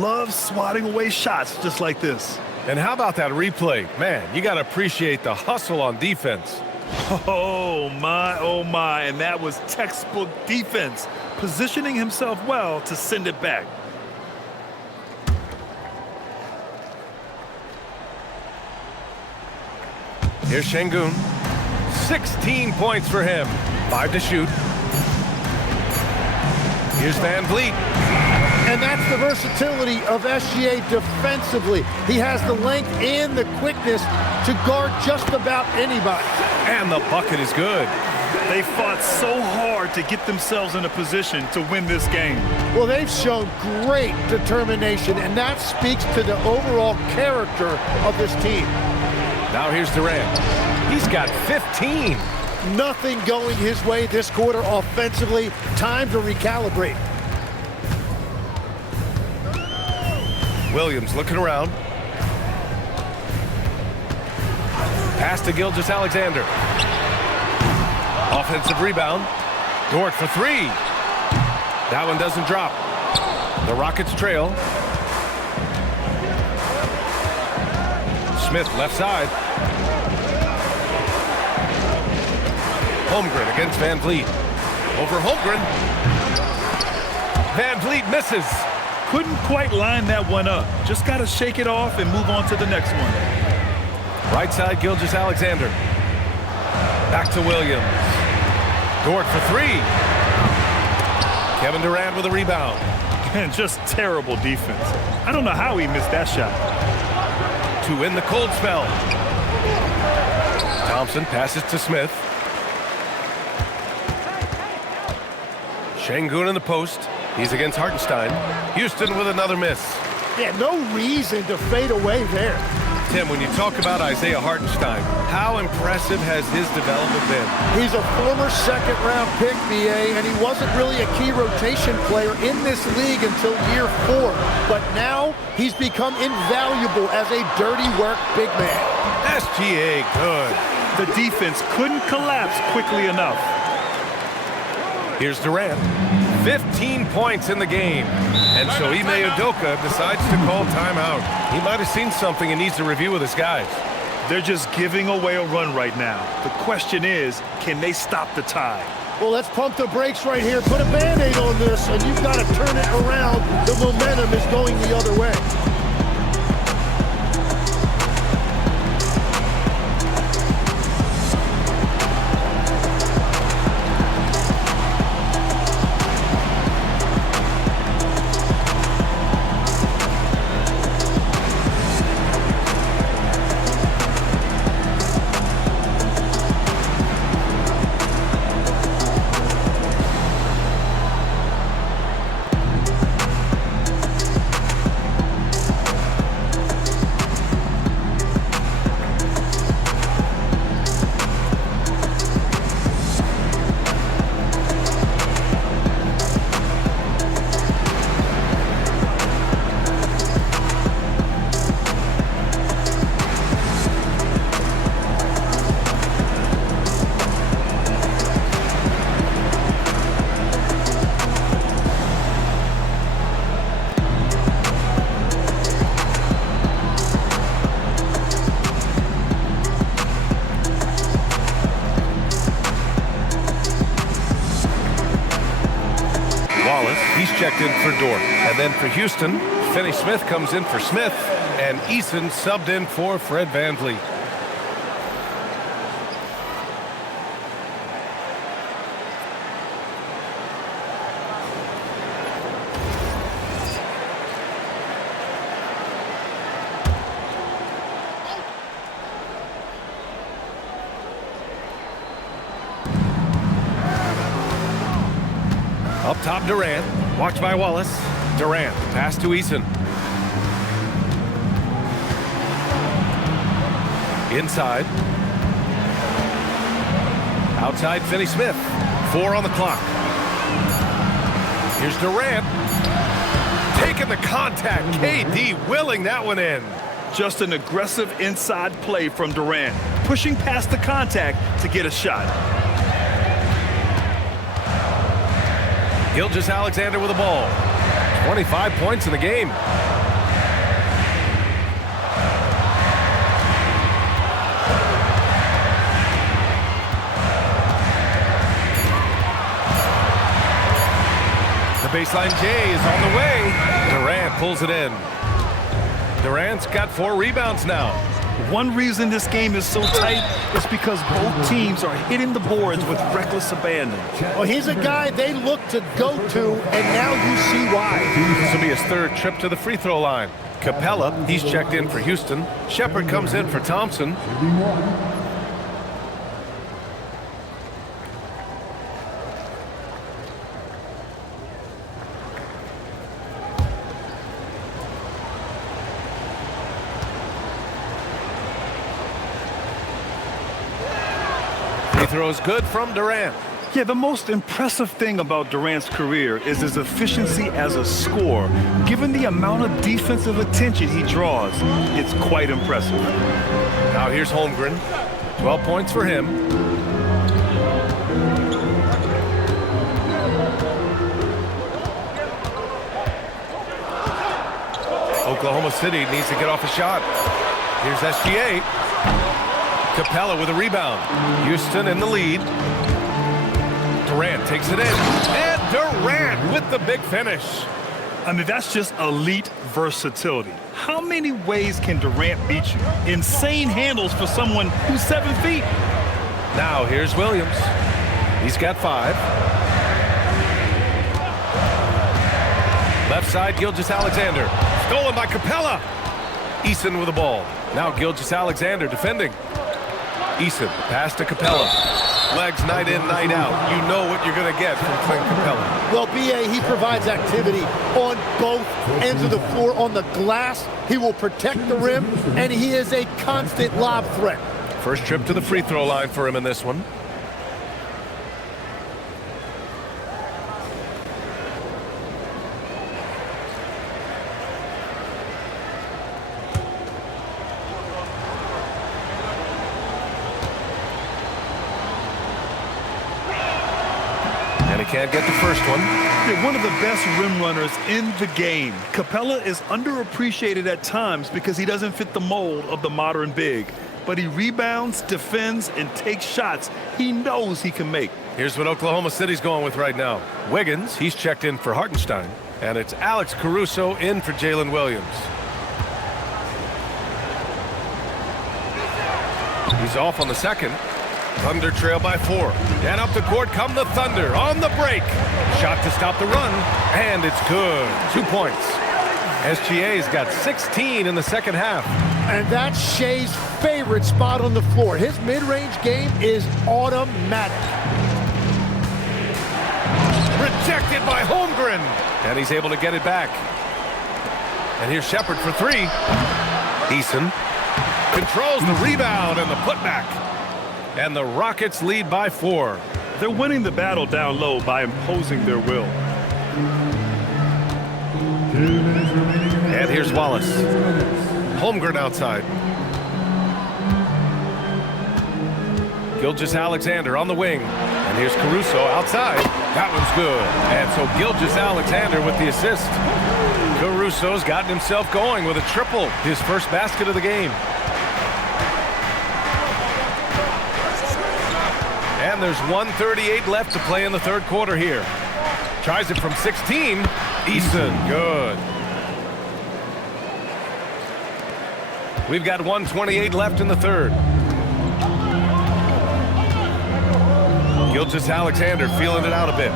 loves swatting away shots just like this. And how about that replay? Man, you got to appreciate the hustle on defense. Oh, my, and that was textbook defense, positioning himself well to send it back. Here's Şengün. 16 points for him. 5 to shoot. Here's Van Vliet. And that's the versatility of SGA defensively. He has the length and the quickness to guard just about anybody. And the bucket is good. They fought so hard to get themselves in a position to win this game. Well, they've shown great determination, and that speaks to the overall character of this team. Now here's Durant. He's got 15. Nothing going his way this quarter offensively. Time to recalibrate. Williams looking around. Pass to Gilgeous-Alexander. Offensive rebound. Dort for 3. That one doesn't drop. The Rockets trail. Smith left side. Holmgren against Van Vliet. Over Holmgren. Van Vliet misses. Couldn't quite line that one up. Just got to shake it off and move on to the next one. Right side, Gilgeous-Alexander. Back to Williams. Dort for 3. Kevin Durant with a rebound. And just terrible defense. I don't know how he missed that shot. To win the cold spell. Thompson passes to Smith. Şengün in the post. He's against Hartenstein. Houston with another miss. Yeah, no reason to fade away there. Tim, when you talk about Isaiah Hartenstein, how impressive has his development been? He's a former second-round pick, BA, and he wasn't really a key rotation player in this league until year 4. But now he's become invaluable as a dirty work big man. SGA good. The defense couldn't collapse quickly enough. Here's Durant. 15 points in the game. And so Ime Udoka decides to call timeout. He might have seen something and needs to review with his guys. They're just giving away a run right now. The question is, can they stop the tide? Well, let's pump the brakes right here. Put a Band-Aid on this, and you've got to turn it around. The momentum is going the other way. Wallace, he's checked in for Dort. And then for Houston, Finney Smith comes in for Smith. And Eason subbed in for Fred VanVleet. Up top, Durant. Watched by Wallace. Durant, pass to Eason. Inside. Outside, Finney Smith. 4 on the clock. Here's Durant. Taking the contact. KD willing that one in. Just an aggressive inside play from Durant, pushing past the contact to get a shot. Gilgeous-Alexander with the ball. 25 points in the game. The baseline J is on the way. Durant pulls it in. Durant's got 4 rebounds now. One reason this game is so tight is because both teams are hitting the boards with reckless abandon. Well, he's a guy they look to go to, and now you see why. This will be his 3rd trip to the free throw line. Capella, he's checked in for Houston. Shepard comes in for Thompson. Throws good from Durant. Yeah, the most impressive thing about Durant's career is his efficiency as a scorer. Given the amount of defensive attention he draws, it's quite impressive. Now here's Holmgren. 12 points for him. Oklahoma City needs to get off a shot. Here's SGA. Capella with a rebound. Houston in the lead. Durant takes it in. And Durant with the big finish. I mean, that's just elite versatility. How many ways can Durant beat you? Insane handles for someone who's 7 feet. Now here's Williams. He's got 5. Left side, Gilgeous-Alexander. Stolen by Capella. Eason with the ball. Now Gilgeous-Alexander defending. Eason, pass to Capella. Legs night in, night out. You know what you're going to get from Clint Capella. Well, B.A., he provides activity on both ends of the floor. On the glass, he will protect the rim, and he is a constant lob threat. First trip to the free throw line for him in this one. Can't get the first one. They're one of the best rim runners in the game. Capella is underappreciated at times because he doesn't fit the mold of the modern big. But he rebounds, defends, and takes shots he knows he can make. Here's what Oklahoma City's going with right now. Wiggins, he's checked in for Hartenstein. And it's Alex Caruso in for Jalen Williams. He's off on the second. Thunder trail by 4. And up the court come the Thunder on the break. Shot to stop the run, and it's good. 2 points. SGA's got 16 in the second half. And that's Shai's favorite spot on the floor. His mid-range game is automatic. Rejected by Holmgren. And he's able to get it back. And here's Shepard for 3. Eason controls the rebound and the putback. And the Rockets lead by 4. They're winning the battle down low by imposing their will. And here's Wallace. Holmgren outside. Gilgeous-Alexander on the wing. And here's Caruso outside. That one's good. And so Gilgeous-Alexander with the assist. Caruso's gotten himself going with a triple. His first basket of the game. And there's 1:38 left to play in the third quarter here. Tries it from 16. Eason, good. We've got 1:28 left in the third. Gilgeous-Alexander feeling it out a bit.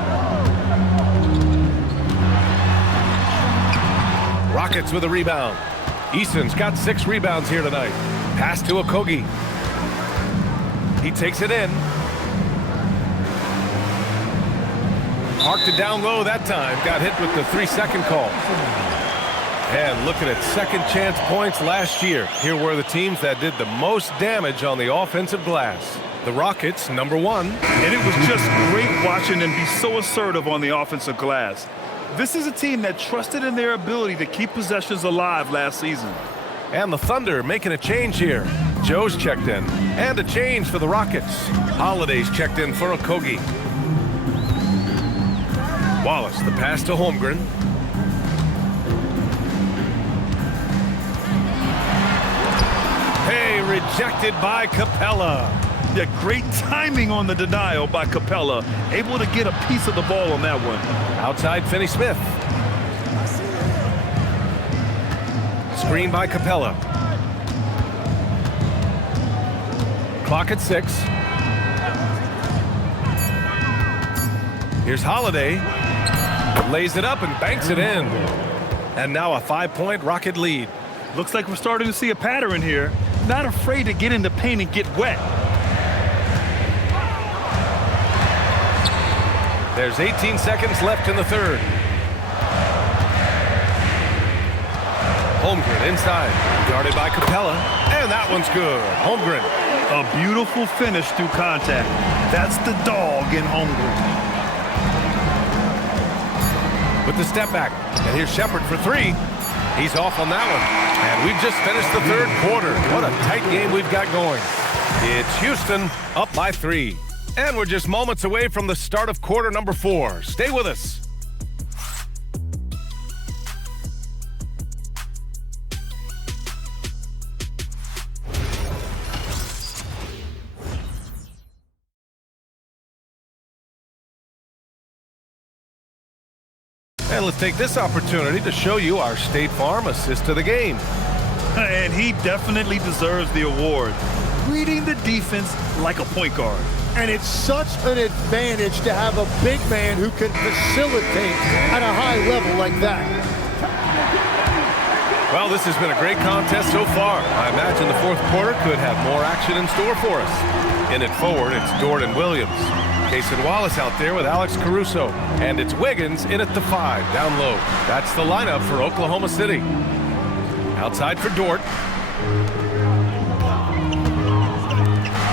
Rockets with a rebound. Eason's got 6 rebounds here tonight. Pass to Okogie. He takes it in. Marked it down low that time. Got hit with the 3-second call. And looking at second chance points last year. Here were the teams that did the most damage on the offensive glass. The Rockets, number 1. And it was just great watching them be so assertive on the offensive glass. This is a team that trusted in their ability to keep possessions alive last season. And the Thunder making a change here. Joe's checked in. And a change for the Rockets. Holiday's checked in for Okogie. Wallace, the pass to Holmgren. Hey, rejected by Capella. Yeah, great timing on the denial by Capella. Able to get a piece of the ball on that one. Outside Finney-Smith. Screen by Capella. Clock at 6. Here's Holiday. Lays it up and banks it in. And now a 5-point Rocket lead. Looks like we're starting to see a pattern here. Not afraid to get in the paint and get wet. There's 18 seconds left in the third. Holmgren inside. Guarded by Capella. And that one's good. Holmgren. A beautiful finish through contact. That's the dog in Holmgren. With the step back. And here's Shepard for 3. He's off on that one. And we've just finished the third quarter. What a tight game we've got going. It's Houston up by 3. And we're just moments away from the start of quarter number 4. Stay with us. And let's take this opportunity to show you our State Farm assist to the game. And he definitely deserves the award. Reading the defense like a point guard. And it's such an advantage to have a big man who can facilitate at a high level like that. Well, this has been a great contest so far. I imagine the fourth quarter could have more action in store for us. In it forward, it's Dort and Williams. Case and Wallace out there with Alex Caruso. And it's Wiggins in at the 5, down low. That's the lineup for Oklahoma City. Outside for Dort.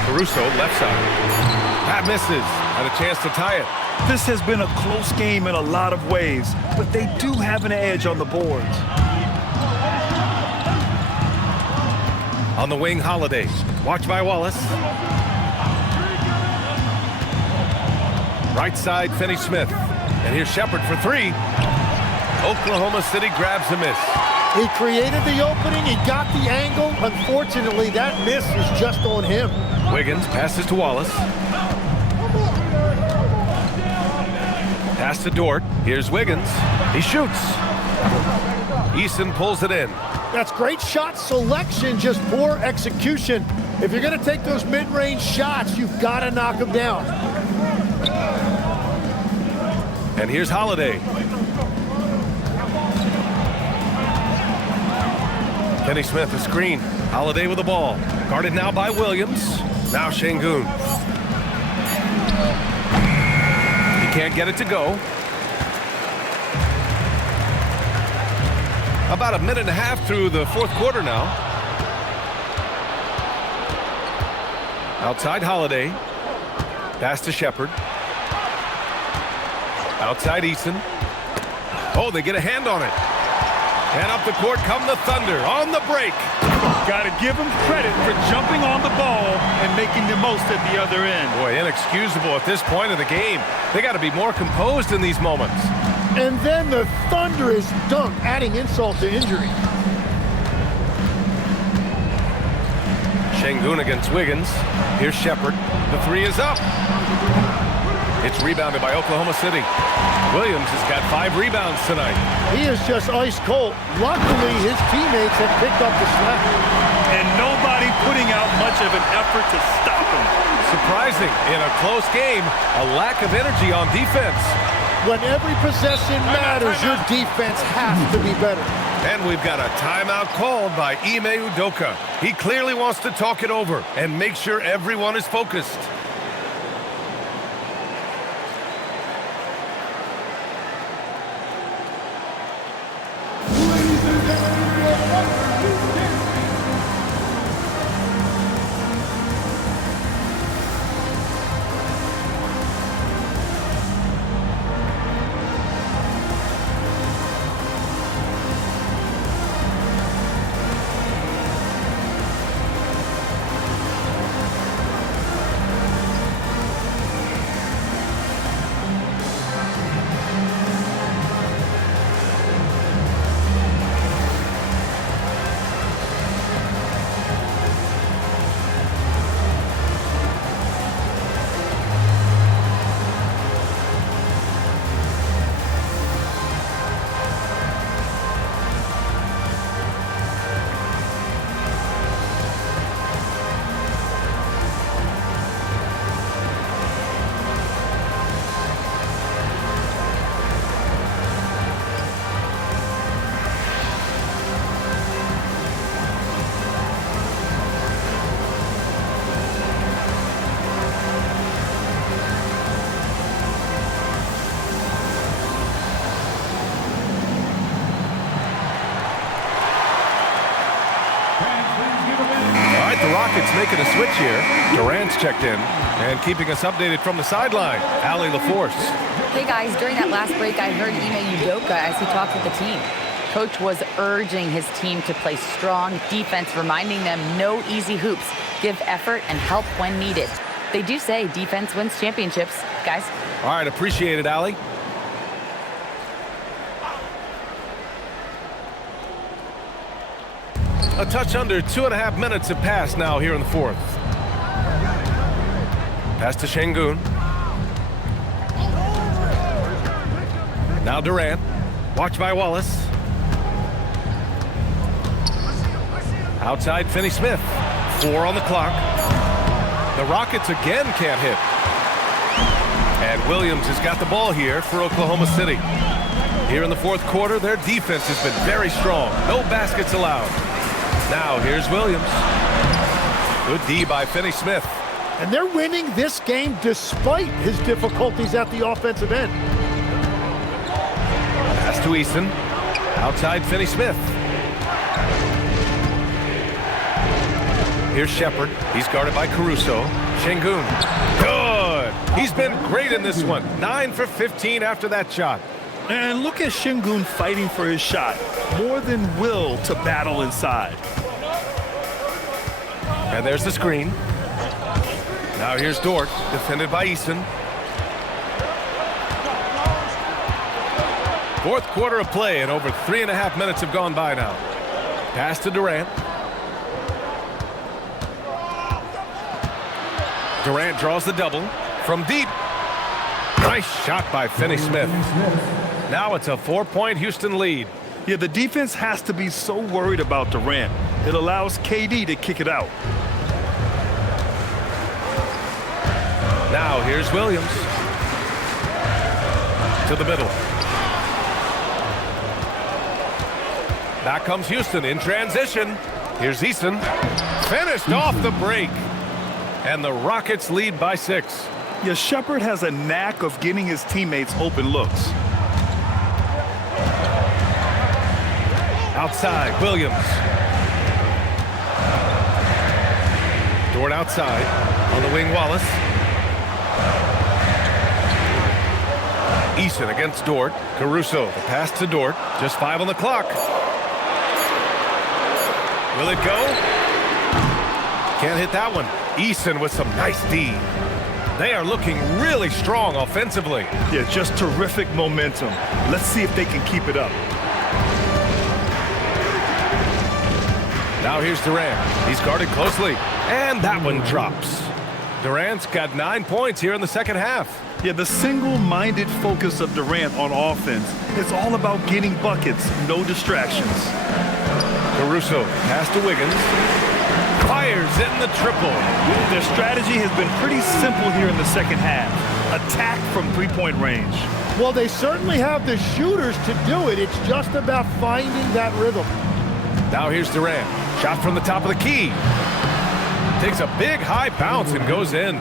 Caruso, left side. That misses. And a chance to tie it. This has been a close game in a lot of ways, but they do have an edge on the boards. On the wing, Holiday. Watch by Wallace. Right side, Finney-Smith. And here's Shepard for 3. Oklahoma City grabs a miss. He created the opening. He got the angle. Unfortunately, that miss is just on him. Wiggins passes to Wallace. Pass to Dort. Here's Wiggins. He shoots. Eason pulls it in. That's great shot selection, just poor execution. If you're going to take those mid-range shots, you've got to knock them down. And here's Holiday. Finney-Smith, a screen. Holiday with the ball. Guarded now by Williams. Now Şengün. He can't get it to go. About a minute and a half through the fourth quarter now. Outside Holiday. Pass to Shepard. Outside Eason. Oh, they get a hand on it. And up the court come the Thunder on the break. Got to give them credit for jumping on the ball and making the most at the other end. Boy, inexcusable at this point of the game. They got to be more composed in these moments. And then the Thunder is dunked, adding insult to injury. Şengün against Wiggins. Here's Shepard. The 3 is up. It's rebounded by Oklahoma City. Williams has got 5 rebounds tonight. He is just ice cold. Luckily, his teammates have picked up the slack. And nobody putting out much of an effort to stop him. Surprising, in a close game, a lack of energy on defense. When every possession matters, your defense has to be better. And we've got a timeout called by Ime Udoka. He clearly wants to talk it over and make sure everyone is focused. The Rockets making a switch here. Durant's checked in and keeping us updated from the sideline. Allie LaForce. Hey guys, during that last break, I heard Ime Udoka as he talked with the team. Coach was urging his team to play strong defense, reminding them no easy hoops, give effort and help when needed. They do say defense wins championships, guys. All right, appreciate it, Allie. A touch under 2.5 minutes have passed now here in the fourth. Pass to Şengün. Now Durant. Watched by Wallace. Outside Finney-Smith. 4 on the clock. The Rockets again can't hit. And Williams has got the ball here for Oklahoma City. Here in the fourth quarter, their defense has been very strong. No baskets allowed. Now, here's Williams. Good D by Finney-Smith. And they're winning this game despite his difficulties at the offensive end. Pass to Eason. Outside Finney-Smith. Here's Shepard. He's guarded by Caruso. Şengün. Good. He's been great in this one. 9 for 15 after that shot. And look at Şengün fighting for his shot. More than will to battle inside. And there's the screen. Now here's Dort, defended by Eason. Fourth quarter of play, and over 3.5 minutes have gone by now. Pass to Durant. Durant draws the double from deep. Nice shot by Finney-Smith. Now it's a 4-point Houston lead. Yeah, the defense has to be so worried about Durant. It allows KD to kick it out. Now here's Williams. To the middle. Back comes Houston in transition. Here's Eason. Finished off the break. And the Rockets lead by 6. Yeah, Shepard has a knack of getting his teammates open looks. Outside, Williams. Dort outside. On the wing, Wallace. Eason against Dort. Caruso, the pass to Dort. Just 5 on the clock. Will it go? Can't hit that one. Eason with some nice D. They are looking really strong offensively. Yeah, just terrific momentum. Let's see if they can keep it up. Now here's Durant. He's guarded closely. And that one drops. Durant's got 9 points here in the second half. Yeah, the single-minded focus of Durant on offense is all about getting buckets, no distractions. Caruso, pass to Wiggins. Fires in the triple. Their strategy has been pretty simple here in the second half. Attack from three-point range. Well, they certainly have the shooters to do it. It's just about finding that rhythm. Now here's Durant. Shot from the top of the key. Takes a big high bounce and goes in.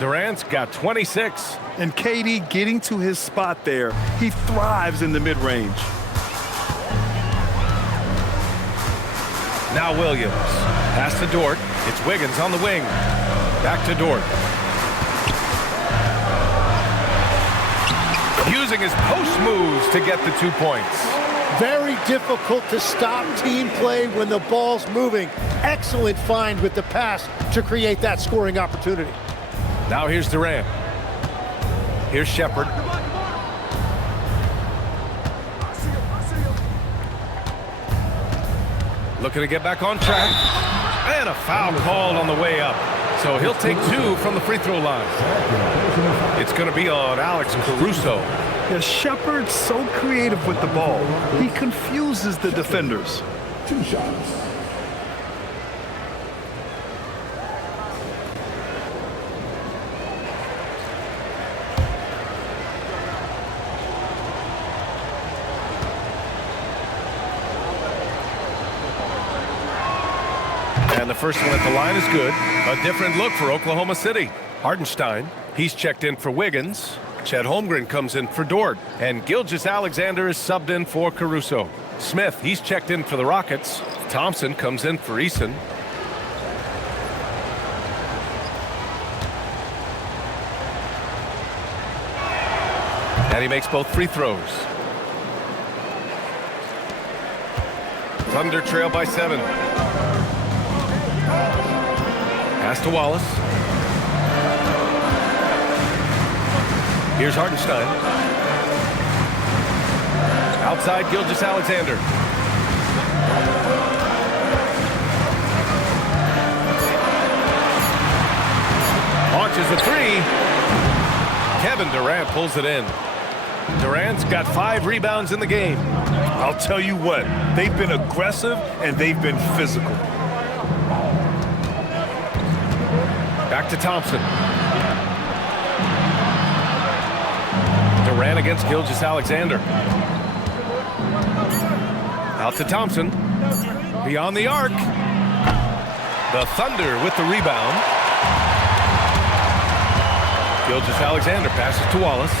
Durant's got 26. And KD getting to his spot there. He thrives in the mid-range. Now Williams. Pass to Dort. It's Wiggins on the wing. Back to Dort. Using his post moves to get the 2 points. Very difficult to stop team play when the ball's moving. Excellent find with the pass to create that scoring opportunity. Now here's Durant. Here's Shepherd. Looking to get back on track. And a foul called on the way up. So he'll take 2 from the free throw line. It's going to be on Alex Caruso. Yeah, Shepherd's so creative with the ball. He confuses the defenders. 2 shots. And the first one at the line is good. A different look for Oklahoma City. Hartenstein, he's checked in for Wiggins. Chet Holmgren comes in for Dort. And Gilgeous-Alexander is subbed in for Caruso. Smith, he's checked in for the Rockets. Thompson comes in for Eason. And he makes both free throws. Thunder trail by 7. Pass to Wallace. Here's Hartenstein. Outside Gilgeous-Alexander. Launches a 3. Kevin Durant pulls it in. Durant's got 5 rebounds in the game. I'll tell you what, they've been aggressive and they've been physical. Back to Thompson. Durant against Gilgeous-Alexander. Out to Thompson. Beyond the arc. The Thunder with the rebound. Gilgeous-Alexander passes to Wallace.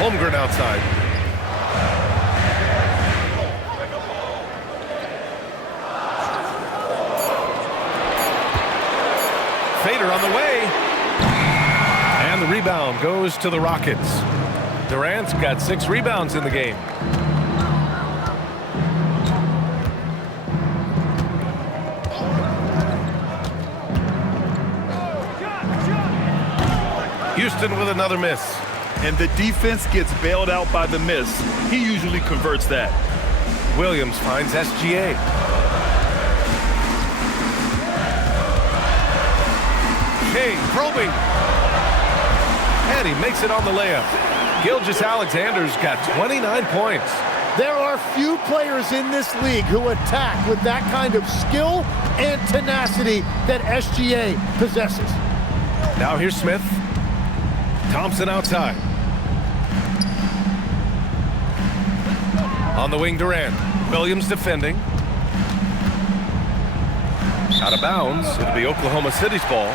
Holmgren outside. Fader on the way. And the rebound goes to the Rockets. Durant's got 6 rebounds in the game. Houston with another miss. And the defense gets bailed out by the miss. He usually converts that. Williams finds SGA. Shai probing. And he makes it on the layup. Gilgeous-Alexander's got 29 points. There are few players in this league who attack with that kind of skill and tenacity that SGA possesses. Now here's Smith. Thompson outside. On the wing, Durant. Williams defending. Out of bounds. It'll be Oklahoma City's ball.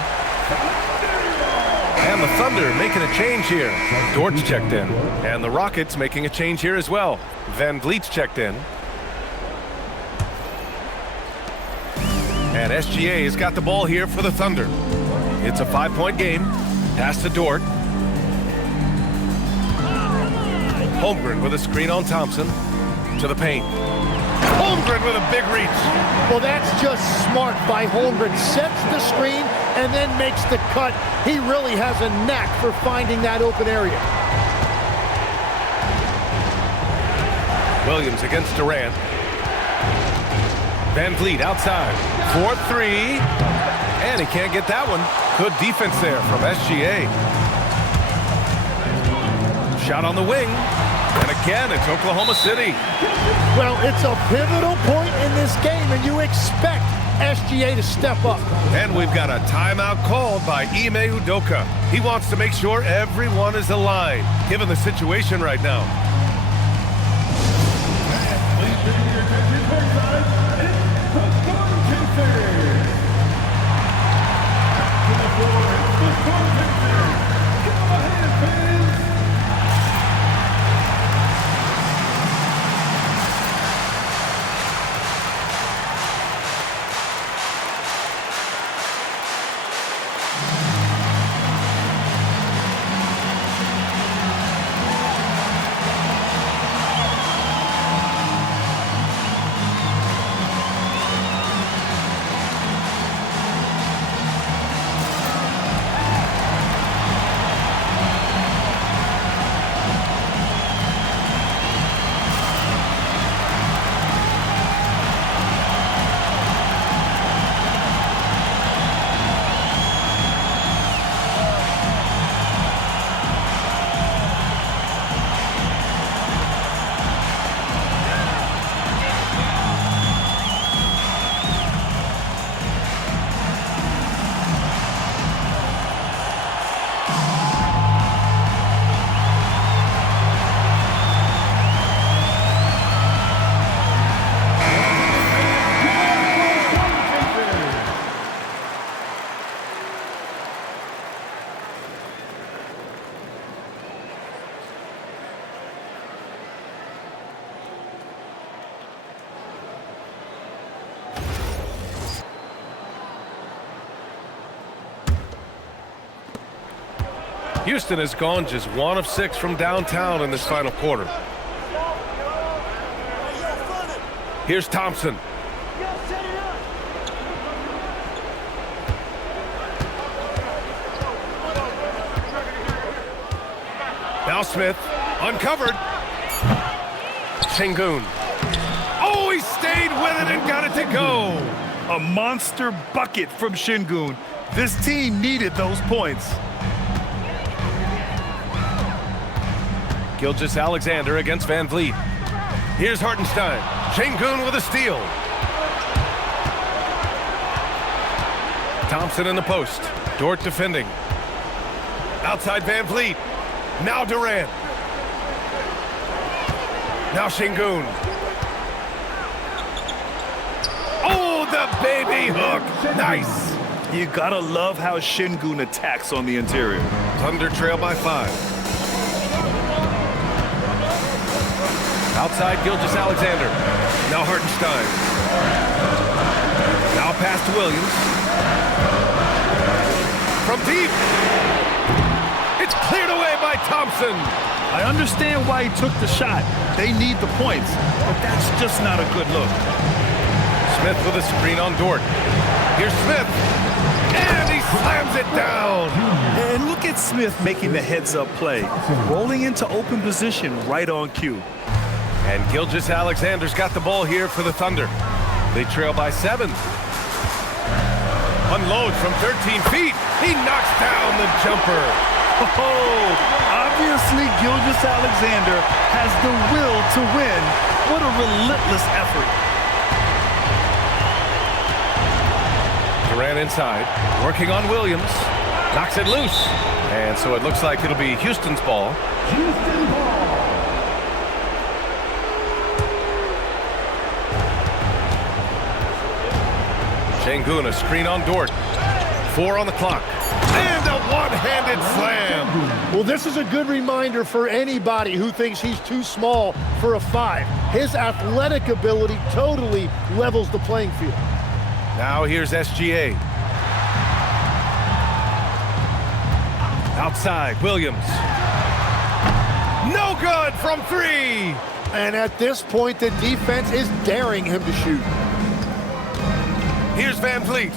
And the Thunder making a change here. Dort's checked in. And the Rockets making a change here as well. Van Vliet's checked in. And SGA has got the ball here for the Thunder. It's a 5-point game. Pass to Dort. Holmgren with a screen on Thompson. To the paint. Holmgren with a big reach. Well, that's just smart by Holmgren. Sets the screen and then makes the cut. He really has a knack for finding that open area. Williams against Durant. Van Vliet outside. 4-3. And he can't get that one. Good defense there from SGA. Shot on the wing. And again, it's Oklahoma City. Well, it's a pivotal point in this game, and you expect SGA to step up. And we've got a timeout called by Ime Udoka. He wants to make sure everyone is aligned, given the situation right now. Please bring your attention courtside. It's the Storm Chasers. To the floor, it's the Storm Chasers. Go ahead, fans. Houston has gone just 1 of 6 from downtown in this final quarter. Here's Thompson. Now Smith, uncovered. Sengun. Oh, he stayed with it and got it to go. A monster bucket from Sengun. This team needed those points. Gilgeous-Alexander against Van Vliet. Here's Hartenstein. Sengun with a steal. Thompson in the post. Dort defending. Outside Van Vliet. Now Durant. Now Sengun. Oh, the baby hook. Nice. You gotta love how Sengun attacks on the interior. Thunder trail by 5. Outside Gilgeous-Alexander. Now Hartenstein. Now pass to Williams. From deep. It's cleared away by Thompson. I understand why he took the shot. They need the points, but that's just not a good look. Smith with a screen on Dort. Here's Smith. And he slams it down. And look at Smith making the heads-up play. Rolling into open position right on cue. And Gilgeous-Alexander's got the ball here for the Thunder. They trail by 7. Unloads from 13 feet. He knocks down the jumper. Oh, obviously Gilgeous-Alexander has the will to win. What a relentless effort. Durant inside, working on Williams. Knocks it loose. And so it looks like it'll be Houston's ball. Houston ball. Sengun, a screen on Dort. 4 on the clock. And a one-handed slam. Well, this is a good reminder for anybody who thinks he's too small for a 5. His athletic ability totally levels the playing field. Now here's SGA. Outside, Williams. No good from 3. And at this point, the defense is daring him to shoot. Here's Van Vliet.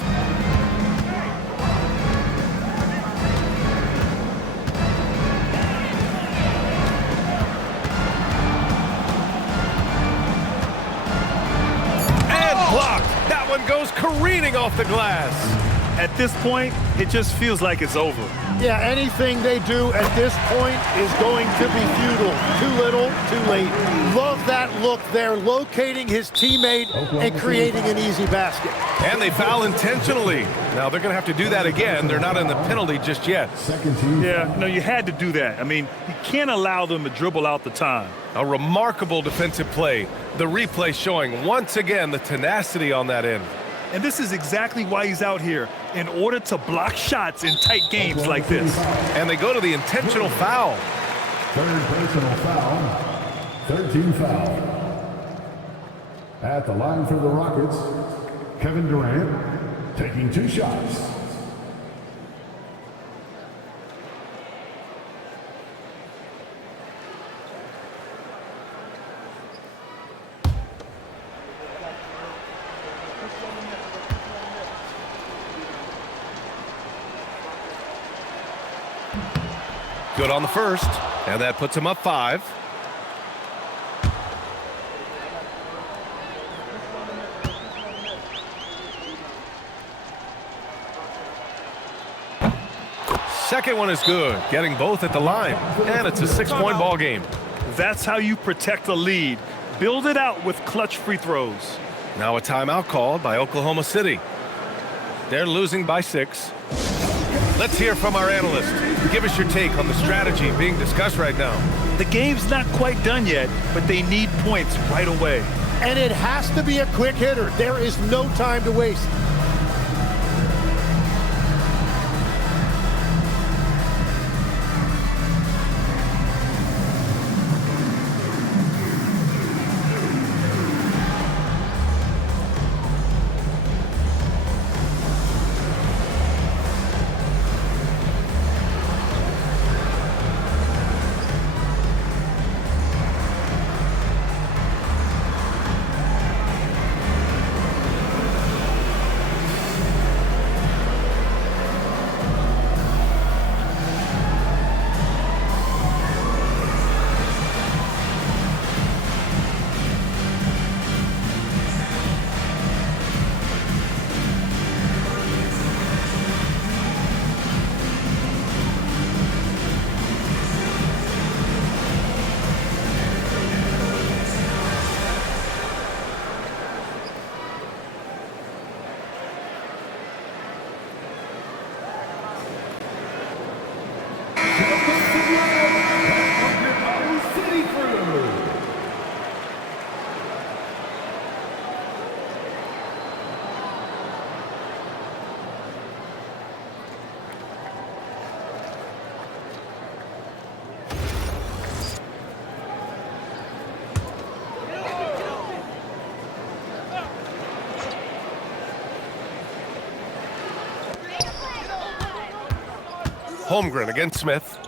And blocked. careening off the glass. At this point, it just feels like it's over. Yeah, anything they do at this point is going to be futile. Too little, too late. Love that look there, locating his teammate and creating an easy basket. And they foul intentionally. Now they're going to have to do that again. They're not in the penalty just yet. Yeah, no, you had to do that. I mean, you can't allow them to dribble out the time. A remarkable defensive play. The replay showing once again the tenacity on that end. And this is exactly why he's out here, in order to block shots in tight games like this. And they go to the intentional foul. Third personal foul. 13 foul. At the line for the Rockets, Kevin Durant taking 2 shots. Good on the first, and that puts him up 5. Second one is good, getting both at the line, and it's a 6-point ball game. That's how you protect a lead. Build it out with clutch free throws. Now a timeout called by Oklahoma City. They're losing by 6. Let's hear from our analyst. Give us your take on the strategy being discussed right now. The game's not quite done yet, but they need points right away. And it has to be a quick hitter. There is no time to waste. Holmgren against Smith.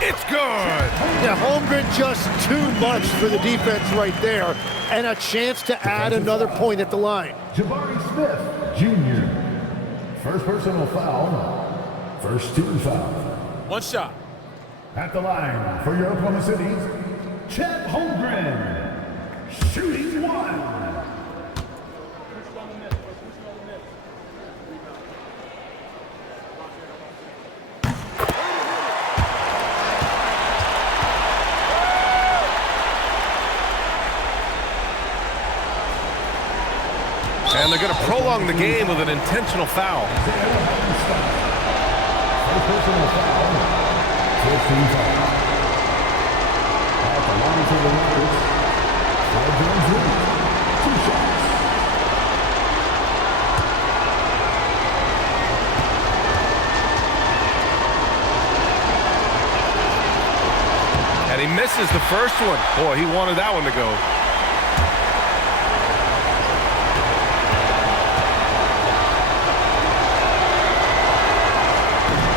It's good! Yeah, Holmgren just too much for the defense right there, and a chance to add another point at the line. Jabari Smith, Jr. First personal foul. First team foul. 1 shot. At the line for your Oklahoma City, Chet Holmgren. Shooting 1. And they're going to prolong the game with an intentional foul. Personal foul. 15 foul. At the line for the Rockets, Shai Gilgeous-Alexander. 2 shots. And he misses the first one. Boy, he wanted that one to go.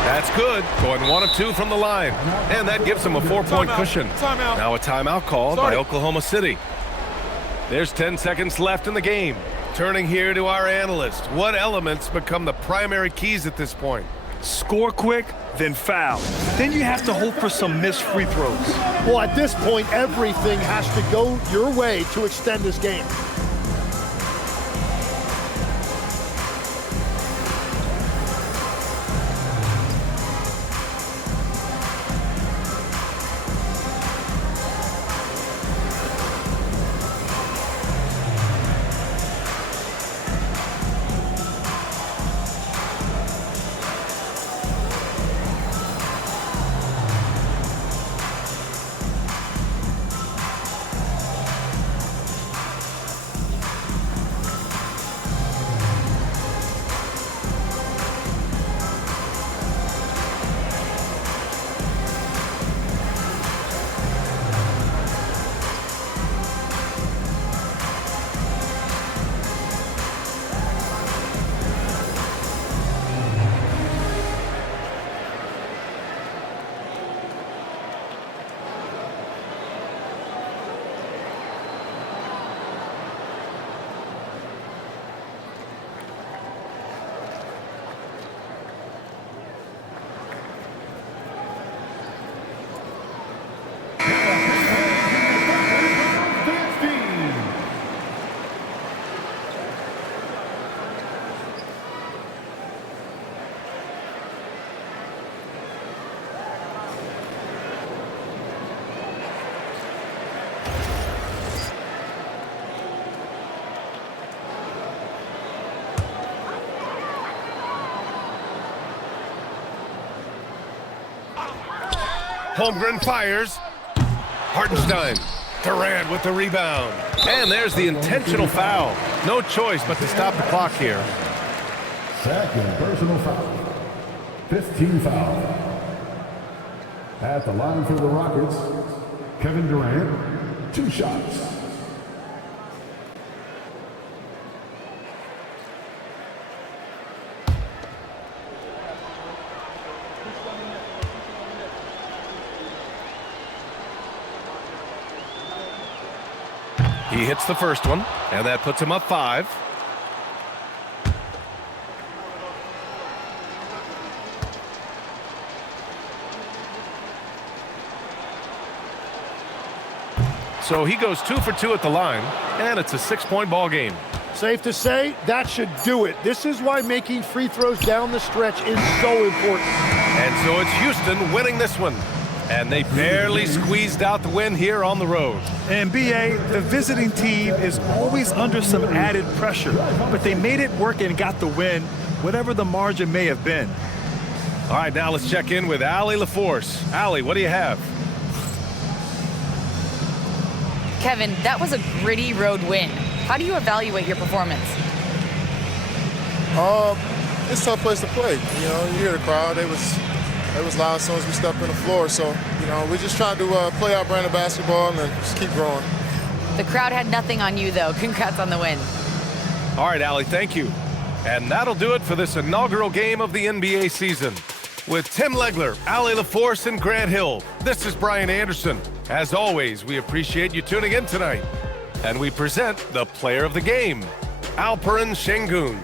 That's good. Going 1 of 2 from the line. And that gives him a 4-point cushion. Now a timeout called by Oklahoma City. There's 10 seconds left in the game. Turning here to our analyst. What elements become the primary keys at this point? Score quick, then foul. Then you have to hope for some missed free throws. Well, at this point, everything has to go your way to extend this game. Holmgren fires. Hartenstein. Durant with the rebound. And there's the intentional foul. No choice but to stop the clock here. Second personal foul. 15 foul. At the line for the Rockets, Kevin Durant, 2 shots. He hits the first one, and that puts him up 5. So he goes 2 for 2 at the line, and it's a 6-point ball game. Safe to say, that should do it. This is why making free throws down the stretch is so important. And so it's Houston winning this one. And they barely squeezed out the win here on the road. And BA, the visiting team is always under some added pressure, but they made it work and got the win, whatever the margin may have been. All right, now let's check in with Allie LaForce. Allie, what do you have? Kevin, that was a gritty road win. How do you evaluate your performance? It's a tough place to play. You know, you hear the crowd. It was loud as soon as we stepped on the floor. So, you know, we just tried to play our brand of basketball and just keep growing. The crowd had nothing on you, though. Congrats on the win. All right, Allie, thank you. And that'll do it for this inaugural game of the NBA season. With Tim Legler, Allie LaForce, and Grant Hill, this is Brian Anderson. As always, we appreciate you tuning in tonight. And we present the player of the game, Alperen Şengün.